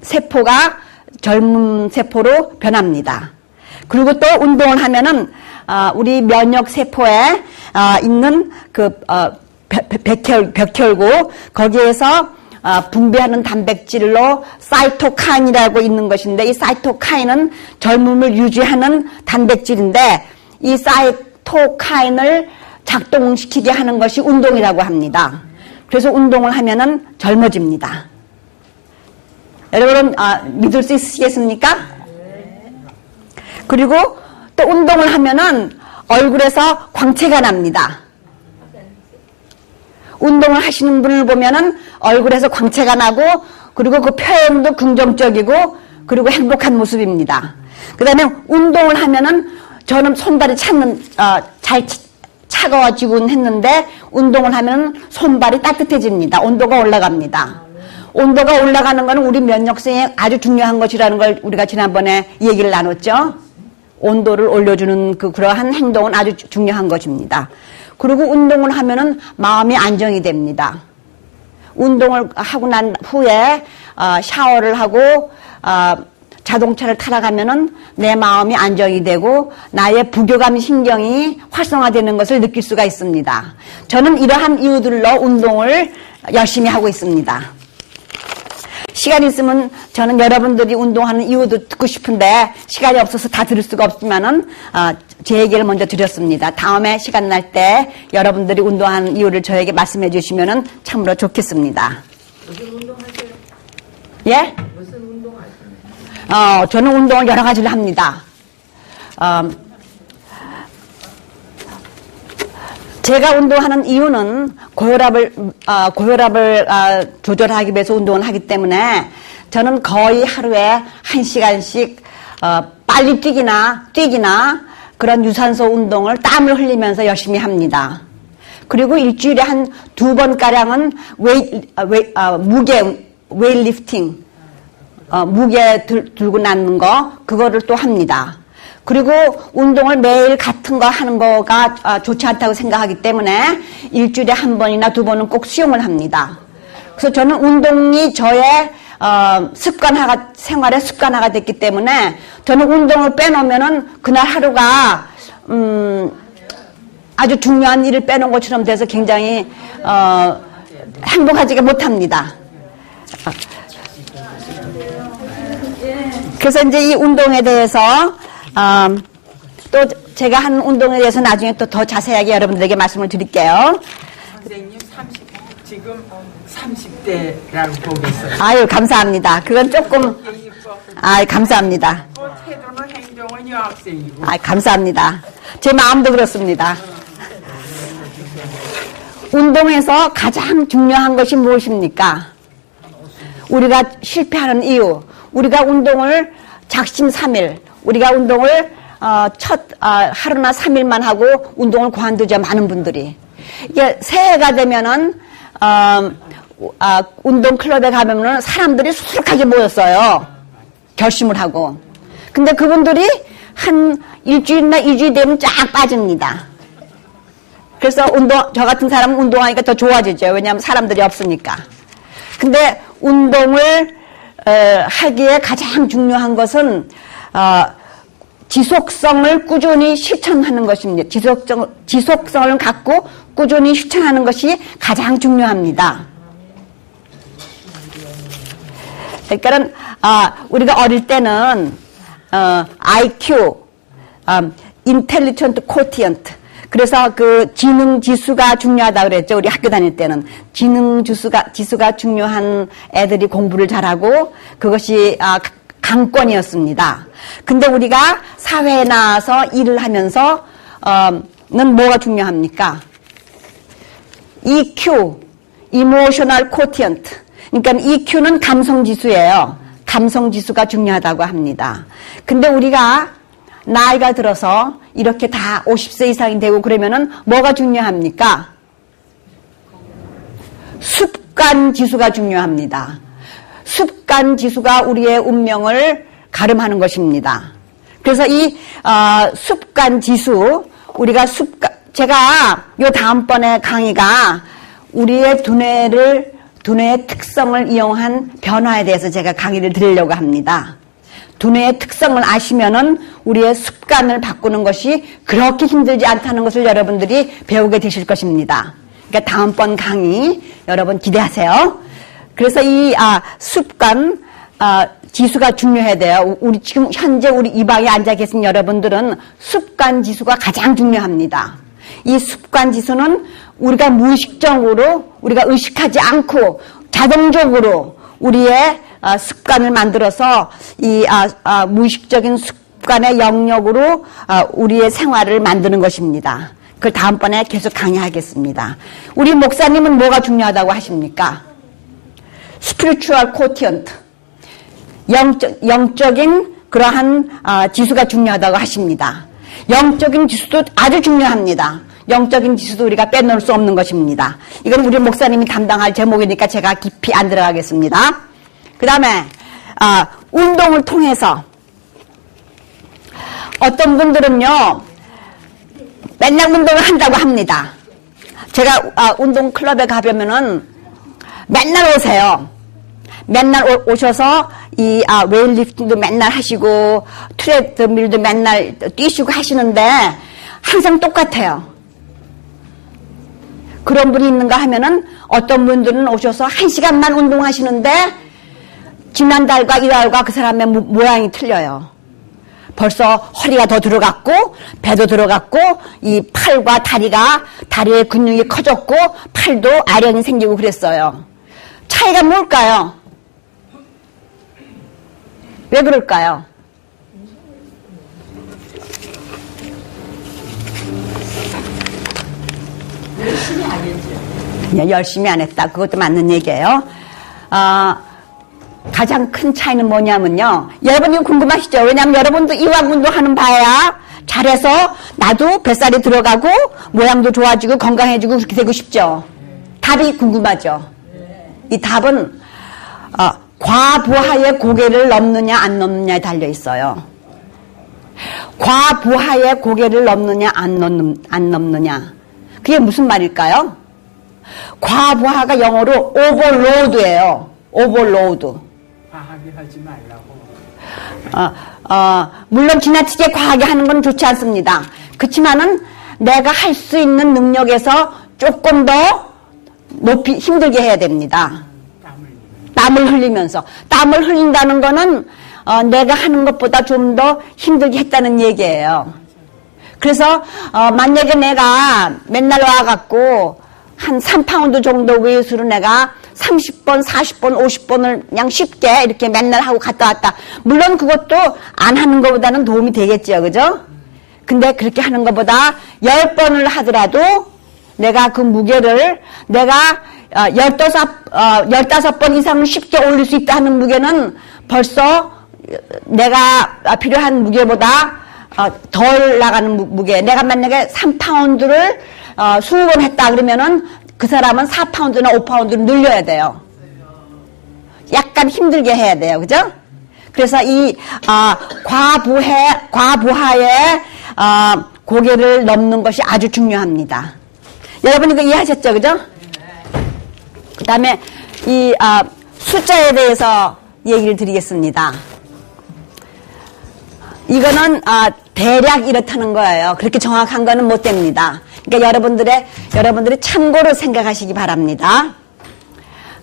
세포가 젊은 세포로 변합니다. 그리고 또 운동을 하면은 우리 면역 세포에 있는 그 백혈구 거기에서 분비하는 단백질로 사이토카인이라고 있는 것인데 이 사이토카인은 젊음을 유지하는 단백질인데 이 사이토카인을 작동시키게 하는 것이 운동이라고 합니다. 그래서 운동을 하면은 젊어집니다. 여러분 믿을 수 있으시겠습니까? 그리고 또 운동을 하면은 얼굴에서 광채가 납니다. 운동을 하시는 분을 보면은 얼굴에서 광채가 나고 그리고 그 표현도 긍정적이고 그리고 행복한 모습입니다. 그 다음에 운동을 하면은 저는 손발이 잘 차가워지곤 했는데 운동을 하면 손발이 따뜻해집니다. 온도가 올라갑니다. 온도가 올라가는 것은 우리 면역성에 아주 중요한 것이라는 걸 우리가 지난번에 얘기를 나눴죠. 온도를 올려주는 그러한 행동은 아주 중요한 것입니다. 그리고 운동을 하면은 마음이 안정이 됩니다. 운동을 하고 난 후에 샤워를 하고 자동차를 타러 가면은 내 마음이 안정이 되고 나의 부교감 신경이 활성화되는 것을 느낄 수가 있습니다. 저는 이러한 이유들로 운동을 열심히 하고 있습니다. 시간이 있으면 저는 여러분들이 운동하는 이유도 듣고 싶은데 시간이 없어서 다 들을 수가 없지만은 제 얘기를 먼저 드렸습니다. 다음에 시간 날 때 여러분들이 운동하는 이유를 저에게 말씀해 주시면은 참으로 좋겠습니다. 무슨 운동하세요? 예? 무슨 운동하세요? 저는 운동을 여러 가지를 합니다. 제가 운동하는 이유는 고혈압을 조절하기 위해서 운동을 하기 때문에 저는 거의 하루에 1시간씩 빨리 뛰기나 그런 유산소 운동을 땀을 흘리면서 열심히 합니다. 그리고 일주일에 한 2번가량은 웨이트리프팅, 무게 들고 낳는 거, 그거를 또 합니다. 그리고 운동을 매일 같은 거 하는 거가 좋지 않다고 생각하기 때문에 일주일에 1번이나 2번은 꼭 수영을 합니다. 그래서 저는 운동이 저의 생활의 습관화가 됐기 때문에 저는 운동을 빼놓으면은 그날 하루가 아주 중요한 일을 빼놓은 것처럼 돼서 굉장히 행복하지가 못합니다. 그래서 이제 이 운동에 대해서 또 제가 한 운동에 대해서 나중에 또 더 자세하게 여러분들에게 말씀을 드릴게요. 선생님 지금 30대라고 보고 있어요. 아유, 감사합니다. 그건 조금, 감사합니다. 태도는 행동은 여학생이고. 감사합니다. 제 마음도 그렇습니다. 운동에서 가장 중요한 것이 무엇입니까? 우리가 실패하는 이유, 우리가 운동을 작심삼일, 우리가 운동을 하루나 3일만 하고 운동을 관두죠. 많은 분들이. 이게 새해가 되면은 운동 클럽에 가면은 사람들이 수두룩하게 모였어요. 결심을 하고. 근데 그분들이 한 일주일이나 2주일 되면 쫙 빠집니다. 그래서 저 같은 사람은 운동하니까 더 좋아지죠. 왜냐하면 사람들이 없으니까. 근데 운동을 하기에 가장 중요한 것은 지속성을 꾸준히 실천하는 것입니다. 지속성을 갖고 꾸준히 실천하는 것이 가장 중요합니다. 그러니까는 우리가 어릴 때는 IQ, Intelligent Quotient, 그래서 그 지능 지수가 중요하다고 그랬죠. 우리 학교 다닐 때는 지능 지수가 중요한 애들이 공부를 잘하고 그것이 강권이었습니다. 근데 우리가 사회에 나와서 일을 하면서 는 뭐가 중요합니까? EQ, Emotional Quotient. 그러니까 EQ는 감성지수예요. 감성지수가 중요하다고 합니다. 근데 우리가 나이가 들어서 이렇게 다 50세 이상이 되고 그러면은 뭐가 중요합니까? 습관지수가 중요합니다. 습관지수가 우리의 운명을 가름하는 것입니다. 그래서 이 습관지수, 제가 요 다음번에 강의가 우리의 두뇌의 특성을 이용한 변화에 대해서 제가 강의를 드리려고 합니다. 두뇌의 특성을 아시면은 우리의 습관을 바꾸는 것이 그렇게 힘들지 않다는 것을 여러분들이 배우게 되실 것입니다. 그러니까 다음번 강의 여러분 기대하세요. 그래서 이 습관, 지수가 중요해야 돼요. 우리 지금 현재 우리 이 방에 앉아 계신 여러분들은 습관 지수가 가장 중요합니다. 이 습관 지수는 우리가 무의식적으로 우리가 의식하지 않고 자동적으로 우리의 습관을 만들어서 이 무의식적인 습관의 영역으로 우리의 생활을 만드는 것입니다. 그걸 다음번에 계속 강의하겠습니다. 우리 목사님은 뭐가 중요하다고 하십니까? spiritual quotient, 영적인 그러한 지수가 중요하다고 하십니다. 영적인 지수도 아주 중요합니다. 영적인 지수도 우리가 빼놓을 수 없는 것입니다. 이건 우리 목사님이 담당할 제목이니까 제가 깊이 안 들어가겠습니다. 그 다음에 운동을 통해서 어떤 분들은요 맨날 운동을 한다고 합니다. 제가 운동 클럽에 가보면은 맨날 오세요. 맨날 오셔서 이 웨이트리프팅도 맨날 하시고 트레드밀도 맨날 뛰시고 하시는데 항상 똑같아요. 그런 분이 있는가 하면은 어떤 분들은 오셔서 1시간만 운동하시는데 지난달과 이달과 그 사람의 모양이 틀려요. 벌써 허리가 더 들어갔고 배도 들어갔고 이 팔과 다리의 근육이 커졌고 팔도 아련이 생기고 그랬어요. 차이가 뭘까요? 왜 그럴까요? 열심히 하겠죠. 열심히 안 했다. 그것도 맞는 얘기예요. 가장 큰 차이는 뭐냐면요. 여러분이 궁금하시죠? 왜냐하면 여러분도 이왕 운동하는 바야 잘해서 나도 뱃살이 들어가고 모양도 좋아지고 건강해지고 그렇게 되고 싶죠. 답이 궁금하죠. 이 답은 과부하의 고개를 넘느냐 안 넘느냐에 달려 있어요. 과부하의 고개를 넘느냐 안 넘느냐. 그게 무슨 말일까요? 과부하가 영어로 오버로드예요. 오버로드. 과하게 하지 말라고. 물론 지나치게 과하게 하는 건 좋지 않습니다. 그렇지만은 내가 할 수 있는 능력에서 조금 더 높이 힘들게 해야 됩니다. 땀을 흘리면서. 땀을 흘린다는 거는 내가 하는 것보다 좀 더 힘들게 했다는 얘기예요. 그래서 만약에 내가 맨날 와갖고 한 3파운드 정도 웨이트로 내가 30번, 40번, 50번을 그냥 쉽게 이렇게 맨날 하고 갔다 왔다. 물론 그것도 안 하는 것보다는 도움이 되겠죠. 그죠? 근데 그렇게 하는 것보다 10번을 하더라도 내가 그 무게를 내가 15번 이상을 쉽게 올릴 수 있다 하는 무게는 벌써 내가 필요한 무게보다 덜 나가는 무게. 내가 만약에 3파운드를 20번 했다 그러면은 그 사람은 4파운드나 5파운드를 늘려야 돼요. 약간 힘들게 해야 돼요. 그죠? 그래서 이 과부하의 고개를 넘는 것이 아주 중요합니다. 여러분 이거 이해하셨죠? 그죠? 그 다음에 이 숫자에 대해서 얘기를 드리겠습니다. 이거는 대략 이렇다는 거예요. 그렇게 정확한 거는 못 됩니다. 그러니까 여러분들이 참고로 생각하시기 바랍니다.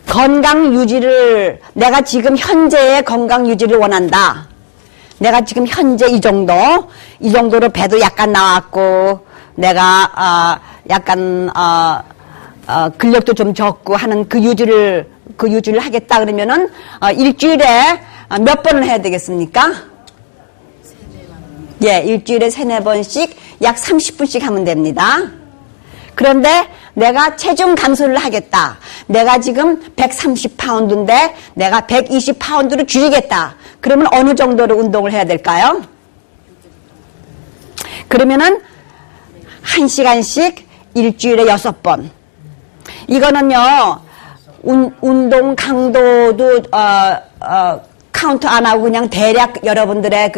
건강 유지를, 내가 지금 현재의 건강 유지를 원한다. 내가 지금 현재 이 정도로 배도 약간 나왔고, 내가 약간 근력도 좀 적고 하는 그 유지를 하겠다 그러면은 일주일에 몇 번을 해야 되겠습니까? 예, 일주일에 3-4번씩 약 30분씩 하면 됩니다. 그런데 내가 체중 감소를 하겠다. 내가 지금 130파운드인데 내가 120파운드로 줄이겠다. 그러면 어느 정도로 운동을 해야 될까요? 그러면은 1시간씩 일주일에 6번. 이거는요, 운동 강도도 카운트 안 하고 그냥 대략 여러분들의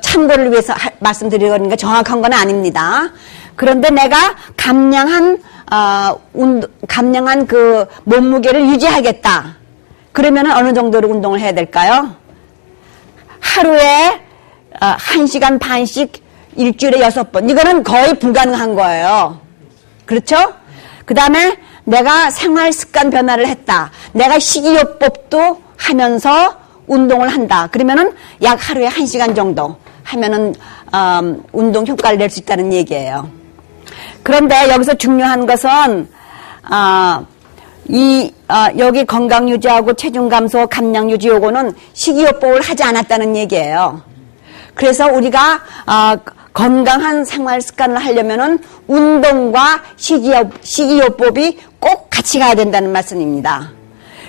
참고를 위해서 말씀드리는 거니까 정확한 건 아닙니다. 그런데 내가 감량한 그 몸무게를 유지하겠다. 그러면 어느 정도로 운동을 해야 될까요? 하루에 1시간 반씩 일주일에 6번. 이거는 거의 불가능한 거예요. 그렇죠? 그 다음에 내가 생활 습관 변화를 했다. 내가 식이요법도 하면서 운동을 한다. 그러면은 약 하루에 1시간 정도 하면은 운동 효과를 낼 수 있다는 얘기예요. 그런데 여기서 중요한 것은 여기 건강 유지하고 체중 감소, 감량 유지 요거는 식이요법을 하지 않았다는 얘기예요. 그래서 우리가 건강한 생활 습관을 하려면은 운동과 식이요법이 꼭 같이 가야 된다는 말씀입니다.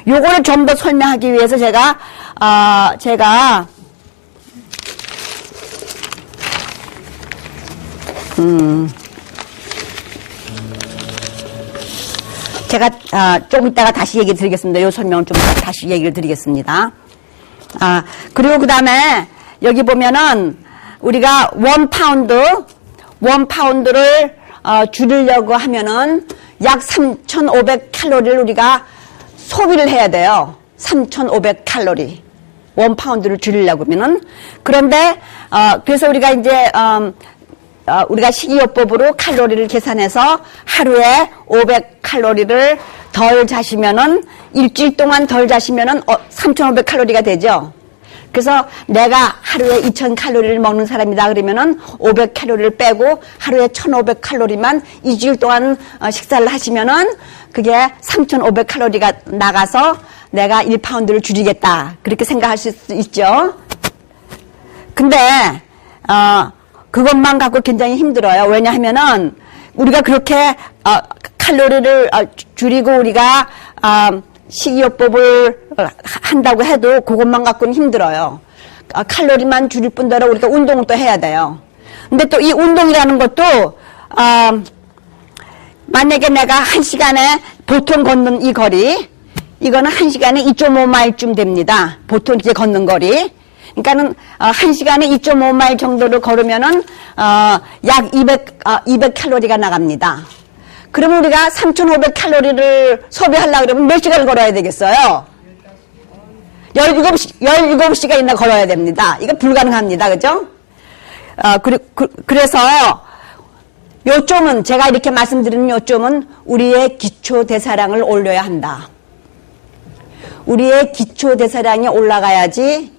요거를 좀 더 설명하기 위해서 제가 좀 이따가 다시 얘기 드리겠습니다. 요 설명을 좀 다시 얘기를 드리겠습니다. 그리고 그 다음에 여기 보면은 우리가 1파운드를 줄이려고 하면은 약 3,500칼로리를 우리가 소비를 해야 돼요. 3,500칼로리. 1파운드를 줄이려고 하면은. 그런데, 그래서 우리가 이제, 우리가 식이요법으로 칼로리를 계산해서 하루에 500칼로리를 덜 자시면은, 일주일 동안 덜 자시면은 3,500칼로리가 되죠. 그래서 내가 하루에 2,000칼로리를 먹는 사람이다 그러면은 500칼로리를 빼고 하루에 1,500칼로리만 2주일 동안 식사를 하시면은 그게 3,500칼로리가 나가서 내가 1파운드를 줄이겠다. 그렇게 생각할 수 있죠. 근데, 그것만 갖고 굉장히 힘들어요. 왜냐하면은 우리가 그렇게, 칼로리를 줄이고 우리가, 식이요법을 한다고 해도 그것만 갖고는 힘들어요. 칼로리만 줄일 뿐더러 우리가 운동을 또 해야 돼요. 근데 또 이 운동이라는 것도, 만약에 내가 1시간에 보통 걷는 이 거리, 이거는 1시간에 2.5마일쯤 됩니다. 보통 이제 걷는 거리. 그러니까는, 1시간에 2.5마일 정도를 걸으면은, 약 200칼로리가 나갑니다. 그러면 우리가 3,500칼로리를 소비하려고 그러면 몇 시간을 걸어야 되겠어요? 17시간이나 걸어야 됩니다. 이거 불가능합니다. 그죠? 그래서 요점은, 제가 이렇게 말씀드리는 요점은 우리의 기초대사량을 올려야 한다. 우리의 기초대사량이 올라가야지,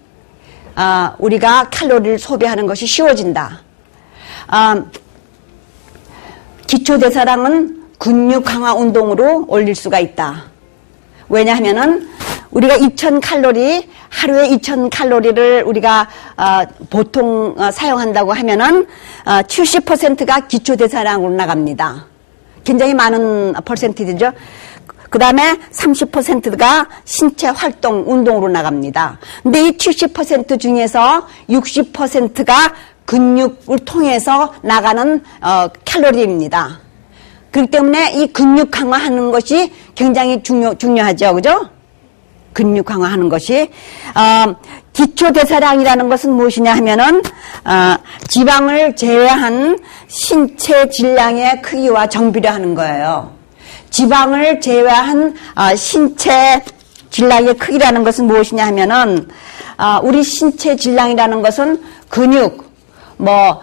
우리가 칼로리를 소비하는 것이 쉬워진다. 기초대사량은 근육 강화 운동으로 올릴 수가 있다. 왜냐하면은 우리가 2,000칼로리, 하루에 2,000칼로리를 우리가 보통 사용한다고 하면은 70%가 기초대사량으로 나갑니다. 굉장히 많은 퍼센티지죠. 그 다음에 30%가 신체 활동, 운동으로 나갑니다. 근데 이 70% 중에서 60%가 근육을 통해서 나가는 칼로리입니다. 그렇기 때문에 이 근육 강화하는 것이 굉장히 중요하죠. 그죠? 근육 강화하는 것이. 기초대사량이라는 것은 무엇이냐 하면은, 지방을 제외한 신체 질량의 크기와 정비례 하는 거예요. 지방을 제외한 신체 질량의 크기라는 것은 무엇이냐 하면은, 우리 신체 질량이라는 것은 근육,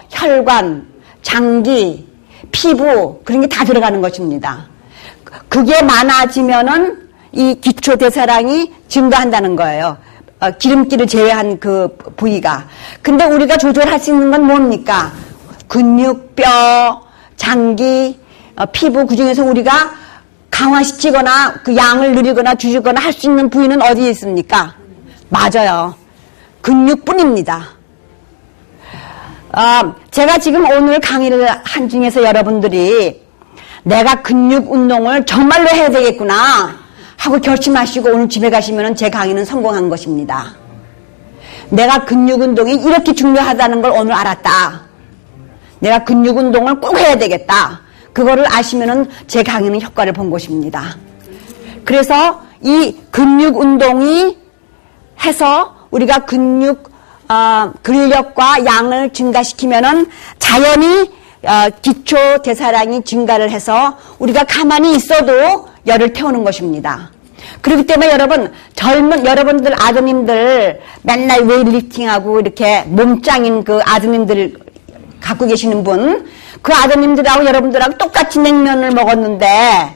혈관, 장기, 피부, 그런 게 다 들어가는 것입니다. 그게 많아지면은 이 기초대사량이 증가한다는 거예요. 기름기를 제외한 그 부위가. 근데 우리가 조절할 수 있는 건 뭡니까? 근육, 뼈, 장기, 피부, 그 중에서 우리가 강화시키거나 그 양을 늘리거나 줄이거나 할 수 있는 부위는 어디에 있습니까? 맞아요. 근육뿐입니다. 제가 지금 오늘 강의를 한 중에서 여러분들이 내가 근육 운동을 정말로 해야 되겠구나 하고 결심하시고 오늘 집에 가시면 제 강의는 성공한 것입니다. 내가 근육 운동이 이렇게 중요하다는 걸 오늘 알았다. 내가 근육 운동을 꼭 해야 되겠다. 그거를 아시면은 제 강의는 효과를 본 것입니다. 그래서 이 근육 운동이 해서 우리가 근력과 양을 증가시키면은 자연히 기초 대사량이 증가를 해서 우리가 가만히 있어도 열을 태우는 것입니다. 그렇기 때문에 여러분들 아드님들 맨날 웨이트리프팅하고 이렇게 몸짱인 그 아드님들 갖고 계시는 분, 그 아드님들하고 여러분들하고 똑같이 냉면을 먹었는데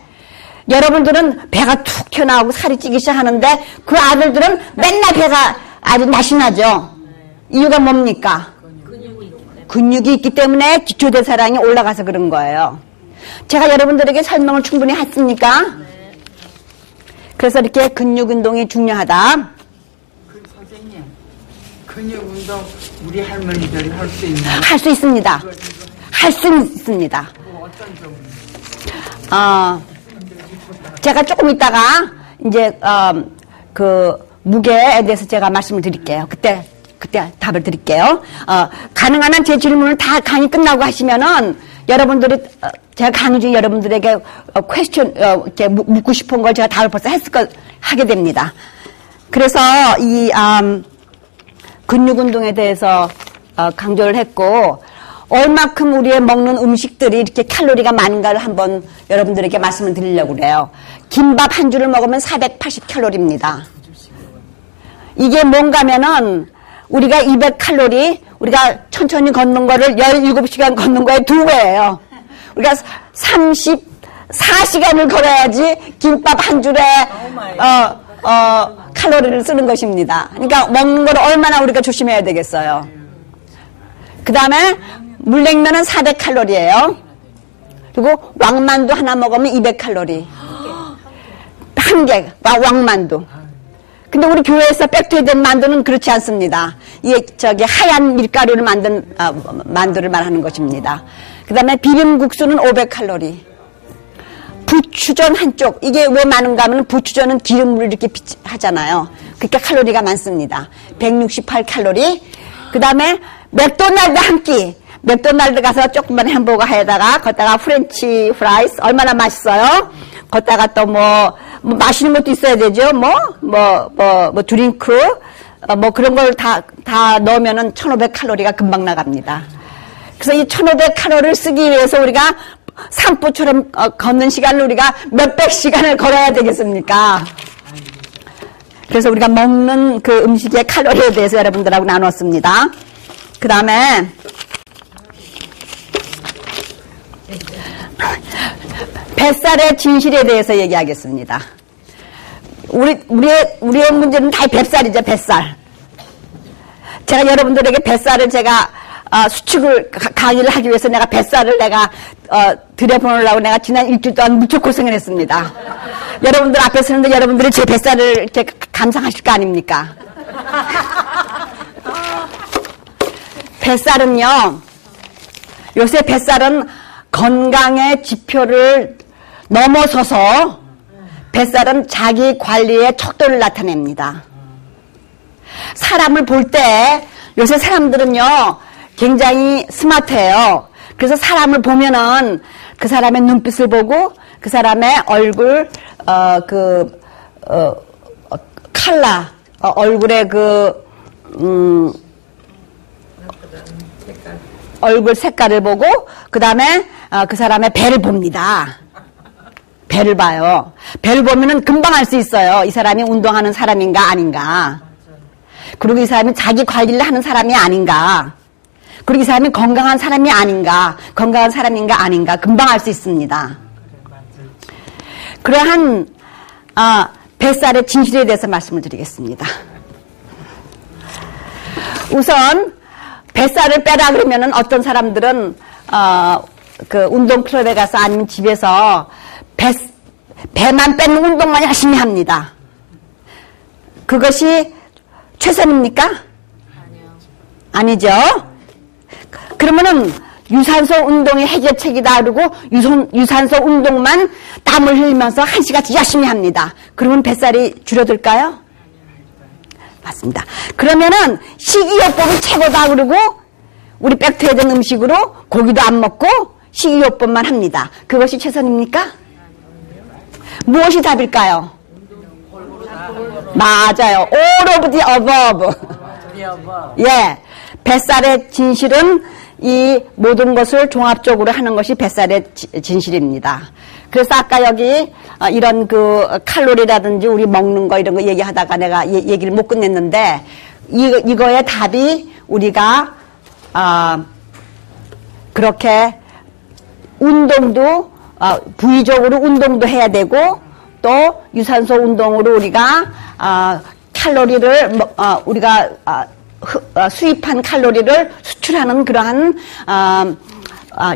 여러분들은 배가 툭 튀어나오고 살이 찌기 시작하는데 그 아들들은 맨날 배가 아주 날씬하죠. 이유가 뭡니까? 근육이 있기 때문에 기초대사량이 올라가서 그런 거예요. 제가 여러분들에게 설명을 충분히 했습니까? 그래서 이렇게 근육 운동이 중요하다. 선생님, 근육 운동 우리 할머니들이 할 수 있나요? 할 수 있습니다. 할 수 있습니다. 어떤 점? 제가 조금 있다가 이제 그 무게에 대해서 제가 말씀을 드릴게요. 그때 답을 드릴게요. 가능한 한 제 질문을 다 강의 끝나고 하시면은 여러분들이 제가 강의 중에 여러분들에게 퀘스천 이렇게 묻고 싶은 걸 제가 답을 벌써 하게 됩니다. 그래서 이 근육 운동에 대해서 강조를 했고 얼마큼 우리의 먹는 음식들이 이렇게 칼로리가 많은가를 한번 여러분들에게 말씀을 드리려고 그래요. 김밥 한 줄을 먹으면 480칼로리입니다. 이게 뭔가면은 우리가 200칼로리, 우리가 천천히 걷는 거를 17시간 걷는 거에 2배예요. 우리가 34시간을 걸어야지 김밥 한 줄에 칼로리를 쓰는 것입니다. 그러니까 먹는 걸 얼마나 우리가 조심해야 되겠어요. 그 다음에 물냉면은 400칼로리예요. 그리고 왕만두 하나 먹으면 200칼로리. 한 개, 왕만두. 근데 우리 교회에서 백투에덴 만두는 그렇지 않습니다. 이게 하얀 밀가루를 만든 만두를 말하는 것입니다. 그 다음에 비빔국수는 500칼로리. 부추전 한쪽. 이게 왜 많은가 하면 부추전은 기름을 이렇게 하잖아요. 그러니까 칼로리가 많습니다. 168칼로리. 그 다음에 맥도날드 한 끼. 맥도날드 가서 조그만 햄버거 해다가 걷다가 프렌치 프라이스 얼마나 맛있어요? 걷다가 또 뭐 맛있는 것도 있어야 되죠. 드링크 그런 걸 다 넣으면은 1500칼로리가 금방 나갑니다. 그래서 이 1500칼로리를 쓰기 위해서 우리가 산보처럼 걷는 시간을 우리가 몇백 시간을 걸어야 되겠습니까? 그래서 우리가 먹는 그 음식의 칼로리에 대해서 여러분들하고 나눴습니다. 그 다음에 뱃살의 진실에 대해서 얘기하겠습니다. 우리의 문제는 다 뱃살이죠, 뱃살. 제가 여러분들에게 뱃살을 제가 수축을 강의를 하기 위해서 내가 뱃살을 내가 들여보내려고 내가 지난 일주일 동안 무척 고생을 했습니다. 여러분들 앞에 서는데 여러분들이 제 뱃살을 이렇게 감상하실 거 아닙니까? 뱃살은요, 요새 뱃살은 건강의 지표를 넘어서서 뱃살은 자기 관리의 척도를 나타냅니다. 사람을 볼 때 요새 사람들은요 굉장히 스마트해요. 그래서 사람을 보면은 그 사람의 눈빛을 보고 그 사람의 얼굴 컬러 얼굴의 얼굴 색깔을 보고 그 다음에 그 사람의 배를 봅니다. 배를 봐요. 배를 보면은 금방 알 수 있어요. 이 사람이 운동하는 사람인가 아닌가. 그리고 이 사람이 자기 관리를 하는 사람이 아닌가. 그리고 이 사람이 건강한 사람이 아닌가. 건강한 사람인가 아닌가. 금방 알 수 있습니다. 그러한 뱃살의 진실에 대해서 말씀을 드리겠습니다. 우선 뱃살을 빼라 그러면은 어떤 사람들은 그 운동 클럽에 가서 아니면 집에서 배만 빼는 운동만 열심히 합니다. 그것이 최선입니까? 아니죠. 그러면은 유산소 운동의 해결책이다 그러고 유산소 운동만 땀을 흘리면서 한 시간씩 열심히 합니다. 그러면 뱃살이 줄어들까요? 맞습니다. 그러면은 식이요법이 최고다 그러고 우리 백투에덴 음식으로 고기도 안 먹고 식이요법만 합니다. 그것이 최선입니까? 무엇이 답일까요? 맞아요. All of the above. 예, 뱃살의 진실은 이 모든 것을 종합적으로 하는 것이 뱃살의 진실입니다. 그래서 아까 여기 이런 그 칼로리라든지 우리 먹는 거 이런 거 얘기하다가 내가 얘기를 못 끝냈는데 이거의 답이 우리가 그렇게 운동도 부위적으로 운동도 해야 되고 또 유산소 운동으로 우리가 칼로리를 우리가 수입한 칼로리를 수출하는 그러한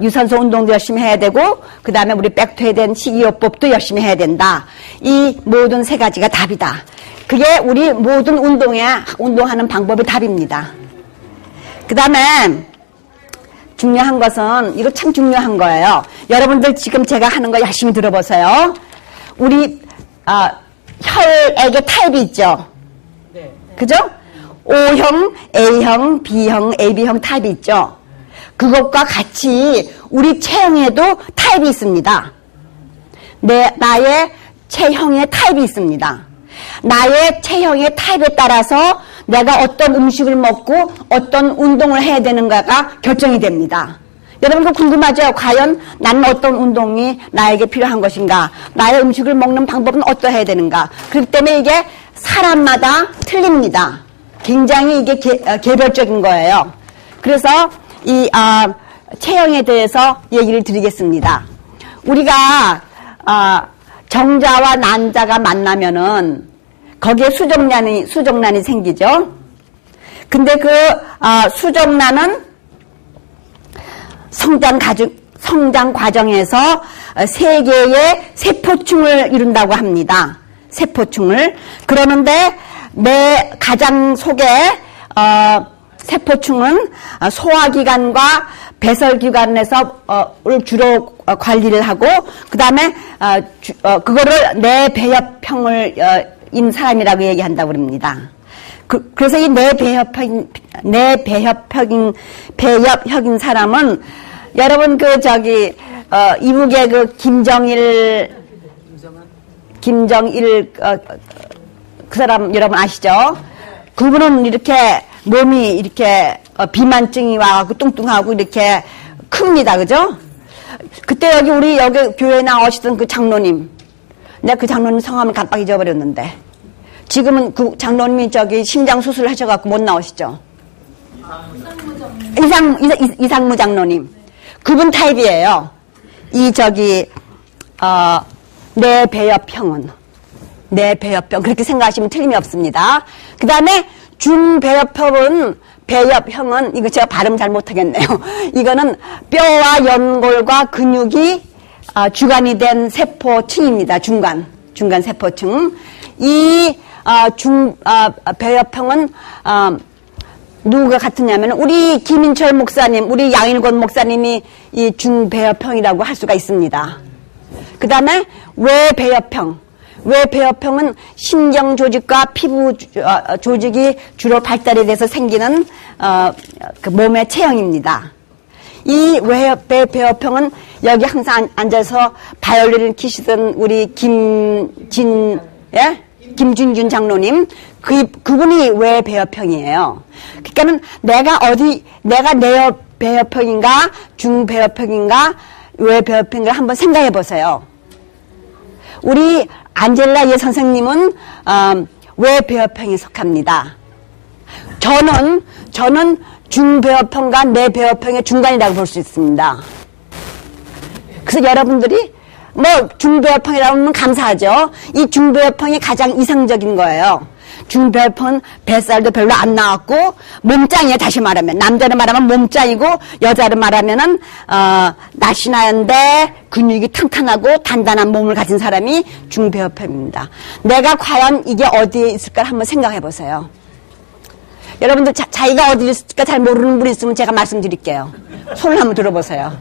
유산소 운동도 열심히 해야 되고 그 다음에 우리 백투에 대한 식이요법도 열심히 해야 된다. 이 모든 세 가지가 답이다. 그게 우리 모든 운동하는 방법의 답입니다. 그 다음에 중요한 것은 이거 참 중요한 거예요. 여러분들 지금 제가 하는 거 열심히 들어보세요. 우리 혈액의 타입이 있죠. 네. 그죠? O형, A형, B형, AB형 타입이 있죠. 그것과 같이 우리 체형에도 타입이 있습니다. 나의 체형의 타입이 있습니다. 나의 체형의 타입에 따라서 내가 어떤 음식을 먹고 어떤 운동을 해야 되는가가 결정이 됩니다. 여러분 그거 궁금하죠? 과연 나는 어떤 운동이 나에게 필요한 것인가? 나의 음식을 먹는 방법은 어떠해야 되는가? 그렇기 때문에 이게 사람마다 틀립니다. 굉장히 이게 개별적인 거예요. 그래서 이 체형에 대해서 얘기를 드리겠습니다. 우리가 정자와 난자가 만나면은 거기에 수정란이 생기죠. 근데 그 수정란은 성장 과정에서 세 개의 세포층을 이룬다고 합니다. 세포층을. 그러는데 내 가장 속에 세포층은 소화기관과 배설기관에서 주로 관리를 하고 그 다음에 그거를 내 배협형을 인 사람이라고 얘기한다고 합니다. 그래서 이 배협형인 사람은 여러분 이북의 그 김정일 그 사람 여러분 아시죠? 그분은 이렇게 몸이 이렇게 비만증이 와갖고 뚱뚱하고 이렇게 큽니다. 그죠? 그때 우리 여기 교회에 나오시던 그 장로님, 내가 그 장로님 성함을 깜빡 잊어버렸는데 지금은 그 장로님이 심장 수술을 하셔갖고 못 나오시죠? 이상무 장로님. 그분 타입이에요. 내 배협형은. 내 배협형. 그렇게 생각하시면 틀림이 없습니다. 그 다음에 중배협형은, 이거 제가 발음 잘 못하겠네요. 이거는 뼈와 연골과 근육이 주관이 된 세포층입니다. 중간 세포층. 이 배협형은 누구가 같으냐면 우리 김인철 목사님, 우리 양일권 목사님이 이 중배협형이라고 할 수가 있습니다. 그 다음에 외배협형은 신경 조직과 피부 조직이 주로 발달이 돼서 생기는 그 몸의 체형입니다. 이 외배협형은 여기 항상 앉아서 바이올린을 키시던 우리 김준준 장로님, 그분이 외배협형이에요. 그러니까는 내가 내배협형인가, 중배협형인가, 외배협형인가 한번 생각해 보세요. 우리 안젤라 예 선생님은 외배협형에 속합니다. 저는 중배협형과 내배협형의 중간이라고 볼 수 있습니다. 그래서 여러분들이 중배협형이라고 하면 감사하죠. 이 중배협형이 가장 이상적인 거예요. 중배협형은 뱃살도 별로 안 나왔고 몸짱이에요. 다시 말하면 남자를 말하면 몸짱이고 여자를 말하면은 날씬한데 근육이 탄탄하고 단단한 몸을 가진 사람이 중배협형입니다. 내가 과연 이게 어디에 있을까 한번 생각해 보세요. 여러분들 자기가 어디에 있을까 잘 모르는 분이 있으면 제가 말씀드릴게요. 손을 한번 들어보세요.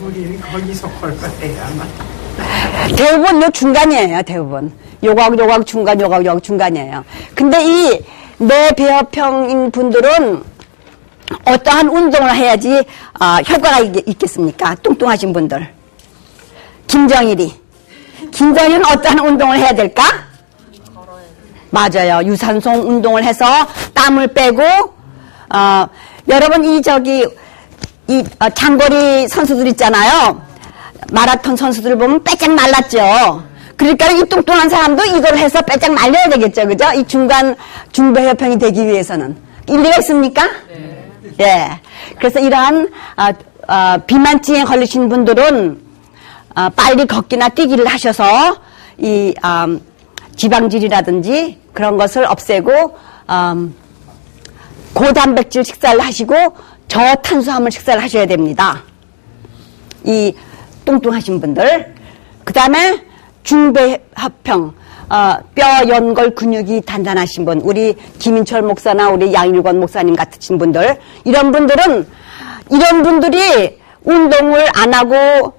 우리는 거기서 걸 거예요 아마. 대부분 요 중간이에요. 대부분 요각 중간이에요. 근데 이 내배협형인 분들은 어떠한 운동을 해야지 효과가 있겠습니까? 뚱뚱하신 분들. 김정일은 어떠한 운동을 해야 될까? 맞아요. 유산소 운동을 해서 땀을 빼고 여러분 이 장거리 선수들 있잖아요. 마라톤 선수들을 보면 빼짝 말랐죠. 그러니까 이 뚱뚱한 사람도 이걸 해서 빼짝 말려야 되겠죠. 그죠? 이 중배협형이 되기 위해서는. 일리가 있습니까? 네. 그래서 이러한 비만증에 걸리신 분들은 빨리 걷기나 뛰기를 하셔서 이 지방질이라든지 그런 것을 없애고 고단백질 식사를 하시고 저탄수화물 식사를 하셔야 됩니다. 이 뚱뚱하신 분들. 그 다음에 중배합형, 뼈, 연골, 근육이 단단하신 분, 우리 김인철 목사나 우리 양일권 목사님 같으신 분들, 이런 분들이 운동을 안 하고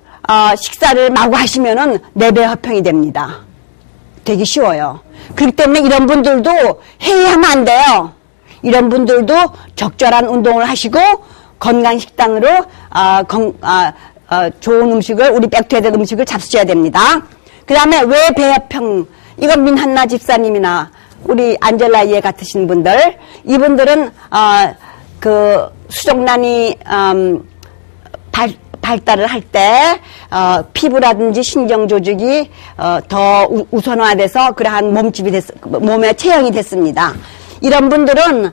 식사를 마구 하시면은 내배합형이 됩니다. 되기 쉬워요. 그렇기 때문에 이런 분들도 회의하면 안 돼요. 이런 분들도 적절한 운동을 하시고 건강식단으로 좋은 음식을, 우리 백투에 된 음식을 잡수셔야 됩니다. 그 다음에 외배합형, 이건 민한나 집사님이나 우리 안젤라 이에 같으신 분들, 이분들은 그 수족란이 발달을 할 때 피부라든지 신경 조직이 더 우선화돼서 그러한 몸의 체형이 됐습니다. 이런 분들은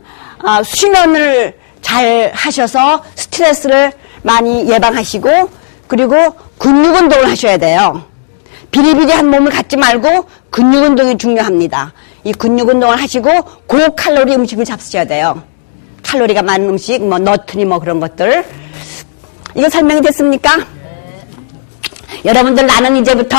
수면을 잘 하셔서 스트레스를 많이 예방하시고, 그리고 근육 운동을 하셔야 돼요. 비리비리한 몸을 갖지 말고 근육 운동이 중요합니다. 이 근육 운동을 하시고 고칼로리 음식을 잡수셔야 돼요. 칼로리가 많은 음식, 뭐 너트니 뭐 그런 것들. 이거 설명이 됐습니까? 네. 여러분들, 나는 이제부터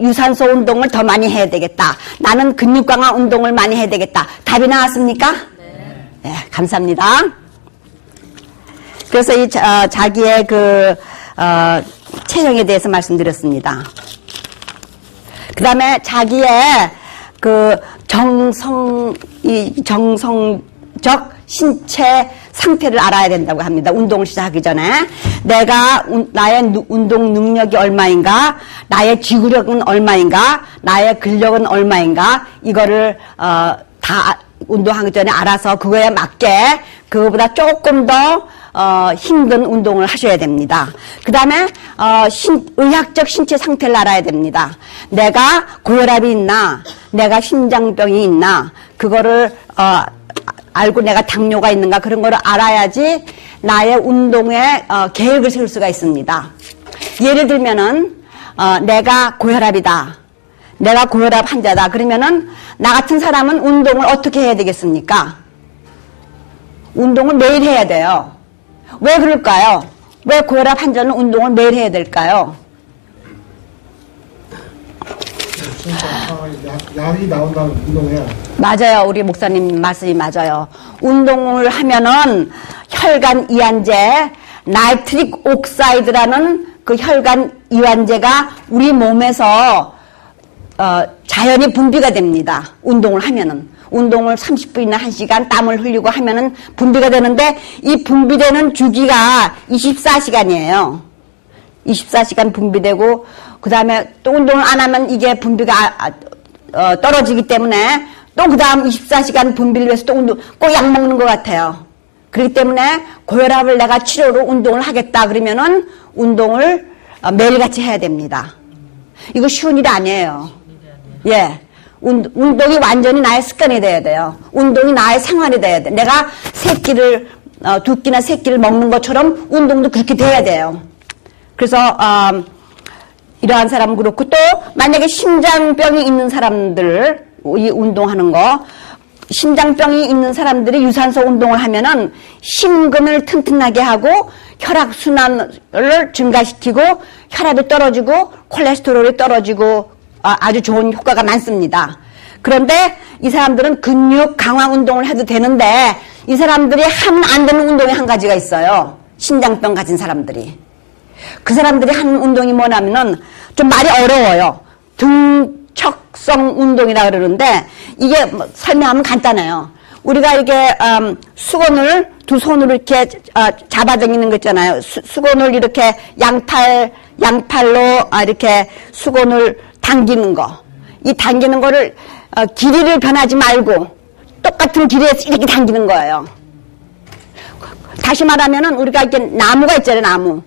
유산소 운동을 더 많이 해야 되겠다. 나는 근육 강화 운동을 많이 해야 되겠다. 답이 나왔습니까? 네. 네, 감사합니다. 그래서 이 자기의 그 체형에 대해서 말씀드렸습니다. 그 다음에 자기의 그 정성적 신체 상태를 알아야 된다고 합니다. 운동을 시작하기 전에 나의 운동 능력이 얼마인가, 나의 지구력은 얼마인가, 나의 근력은 얼마인가, 이거를 다 운동하기 전에 알아서 그거에 맞게 그거보다 조금 더 힘든 운동을 하셔야 됩니다. 그 다음에 의학적 신체 상태를 알아야 됩니다. 내가 고혈압이 있나, 내가 심장병이 있나, 그거를 알고 내가 당뇨가 있는가, 그런 거를 알아야지 나의 운동에 계획을 세울 수가 있습니다. 예를 들면은 내가 고혈압이다, 내가 고혈압 환자다, 그러면은 나 같은 사람은 운동을 어떻게 해야 되겠습니까? 운동을 매일 해야 돼요. 왜 그럴까요? 왜 고혈압 환자는 운동을 매일 해야 될까요? 약이 나온다면 운동해야 돼. 맞아요. 우리 목사님 말씀이 맞아요. 운동을 하면은 혈관 이완제, 나이트릭 옥사이드라는 그 혈관 이완제가 우리 몸에서 자연히 분비가 됩니다. 운동을 하면은. 운동을 30분이나 1시간 땀을 흘리고 하면은 분비가 되는데, 이 분비되는 주기가 24시간이에요. 24시간 분비되고, 그 다음에 또 운동을 안 하면 이게 분비가 떨어지기 때문에 또 그 다음 24시간 분비를 위해서 또 꼭 약 먹는 것 같아요. 그렇기 때문에 고혈압을 내가 치료로 운동을 하겠다 그러면은 운동을 매일같이 해야 됩니다. 이거 쉬운 일이 아니에요. 예. 운동이 완전히 나의 습관이 돼야 돼요. 운동이 나의 생활이 돼야 돼. 내가 두 끼나 세 끼를 먹는 것처럼 운동도 그렇게 돼야 돼요. 그래서 이러한 사람은 그렇고, 또 만약에 심장병이 있는 사람들, 이 운동하는 거, 심장병이 있는 사람들이 유산소 운동을 하면은 심근을 튼튼하게 하고 혈액순환을 증가시키고 혈압이 떨어지고 콜레스테롤이 떨어지고 아주 좋은 효과가 많습니다. 그런데 이 사람들은 근육 강화 운동을 해도 되는데, 이 사람들이 하면 안 되는 운동이 한 가지가 있어요. 심장병 가진 사람들이. 그 사람들이 하는 운동이 뭐냐면은 좀 말이 어려워요. 등척성 운동이라 그러는데, 이게 뭐 설명하면 간단해요. 우리가 이렇게 수건을 두 손으로 이렇게 잡아당기는 거 있잖아요. 수건을 이렇게 양팔로 이렇게 수건을 당기는 거. 이 당기는 거를 길이를 변하지 말고 똑같은 길이에서 이렇게 당기는 거예요. 다시 말하면은 우리가 이렇게 나무가 있잖아요, 나무.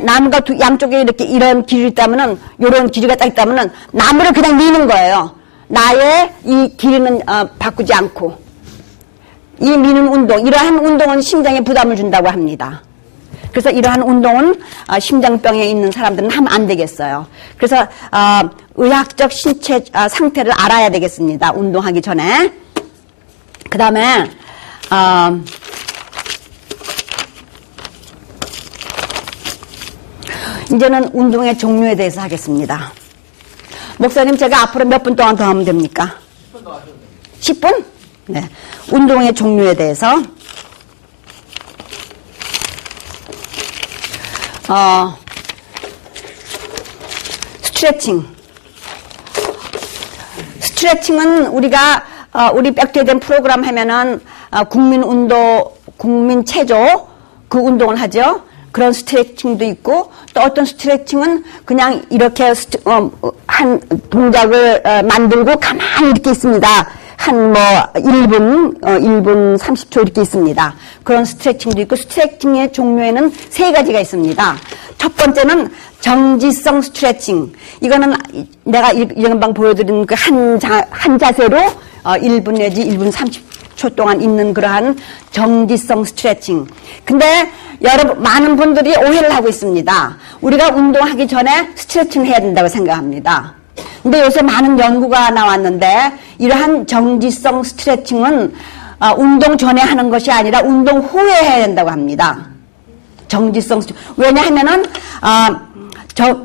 나무가 양쪽에 이렇게 이런 길이 있다면은, 요런 길이가 딱 있다면은 나무를 그냥 미는 거예요. 나의 이 길이는 바꾸지 않고. 이 미는 운동, 이러한 운동은 심장에 부담을 준다고 합니다. 그래서 이러한 운동은 심장병에 있는 사람들은 하면 안 되겠어요. 그래서 의학적 신체 상태를 알아야 되겠습니다. 운동하기 전에. 그 다음에 이제는 운동의 종류에 대해서 하겠습니다. 목사님, 제가 앞으로 몇 분 동안 더 하면 됩니까? 10분 더 하셔도 됩니다. 10분? 네. 운동의 종류에 대해서. 스트레칭. 스트레칭은 우리가, 우리 백투에덴 프로그램 하면은, 국민 체조, 그 운동을 하죠. 그런 스트레칭도 있고, 또 어떤 스트레칭은 그냥 이렇게 한 동작을 만들고 가만히 이렇게 있습니다. 한 1분 30초 이렇게 있습니다. 그런 스트레칭도 있고, 스트레칭의 종류에는 3가지가 있습니다. 첫 번째는 정지성 스트레칭. 이거는 내가 이런 보여드린 그 한 자세로 1분 내지 1분 30초 동안 있는 그러한 정지성 스트레칭. 근데 여러분, 많은 분들이 오해를 하고 있습니다. 우리가 운동하기 전에 스트레칭을 해야 된다고 생각합니다. 근데 요새 많은 연구가 나왔는데, 이러한 정지성 스트레칭은 운동 전에 하는 것이 아니라 운동 후에 해야 된다고 합니다. 정지성 스트레칭. 왜냐하면은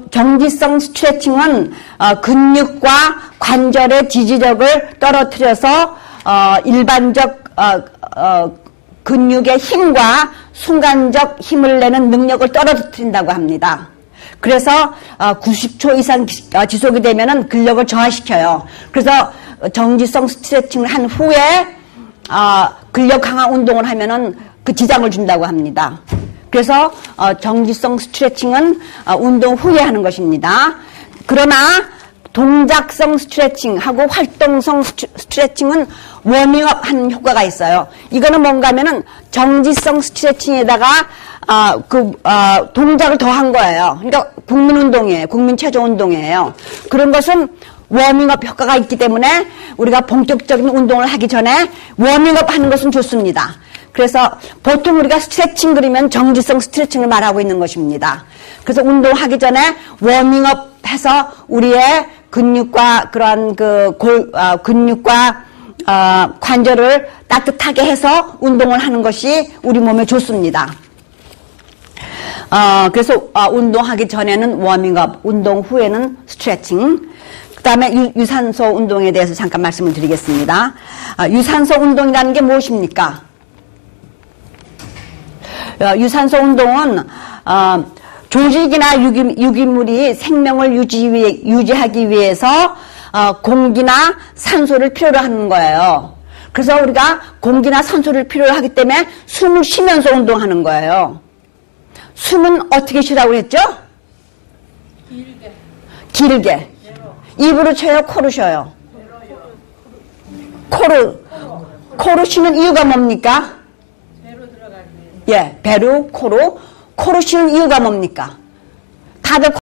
정지성 스트레칭은 근육과 관절의 지지력을 떨어뜨려서 일반적 근육의 힘과 순간적 힘을 내는 능력을 떨어뜨린다고 합니다. 그래서 90초 이상 지속이 되면은 근력을 저하시켜요. 그래서 정지성 스트레칭을 한 후에 근력 강화 운동을 하면은 그 지장을 준다고 합니다. 그래서 정지성 스트레칭은 운동 후에 하는 것입니다. 그러나 동작성 스트레칭하고 활동성 스트레칭은 워밍업 하는 효과가 있어요. 이거는 뭔가 하면은 정지성 스트레칭에다가 동작을 더한 거예요. 그러니까 국민운동이에요. 국민체조운동이에요. 그런 것은 워밍업 효과가 있기 때문에 우리가 본격적인 운동을 하기 전에 워밍업 하는 것은 좋습니다. 그래서 보통 우리가 스트레칭 그리면 정지성 스트레칭을 말하고 있는 것입니다. 그래서 운동하기 전에 워밍업 해서 우리의 근육과 그런 근육과 관절을 따뜻하게 해서 운동을 하는 것이 우리 몸에 좋습니다. 그래서 운동하기 전에는 워밍업, 운동 후에는 스트레칭. 그 다음에 유산소 운동에 대해서 잠깐 말씀을 드리겠습니다. 유산소 운동이라는 게 무엇입니까? 유산소 운동은 조직이나 유기물이 생명을 유지하기 위해서 공기나 산소를 필요로 하는 거예요. 그래서 우리가 공기나 산소를 필요로 하기 때문에 숨을 쉬면서 운동하는 거예요. 숨은 어떻게 쉬라고 했죠? 길게. 입으로 쉬어요? 코로 쉬어요? 코로 쉬는 이유가 뭡니까? 배로, 코로 쉬는 이유가 뭡니까? 다들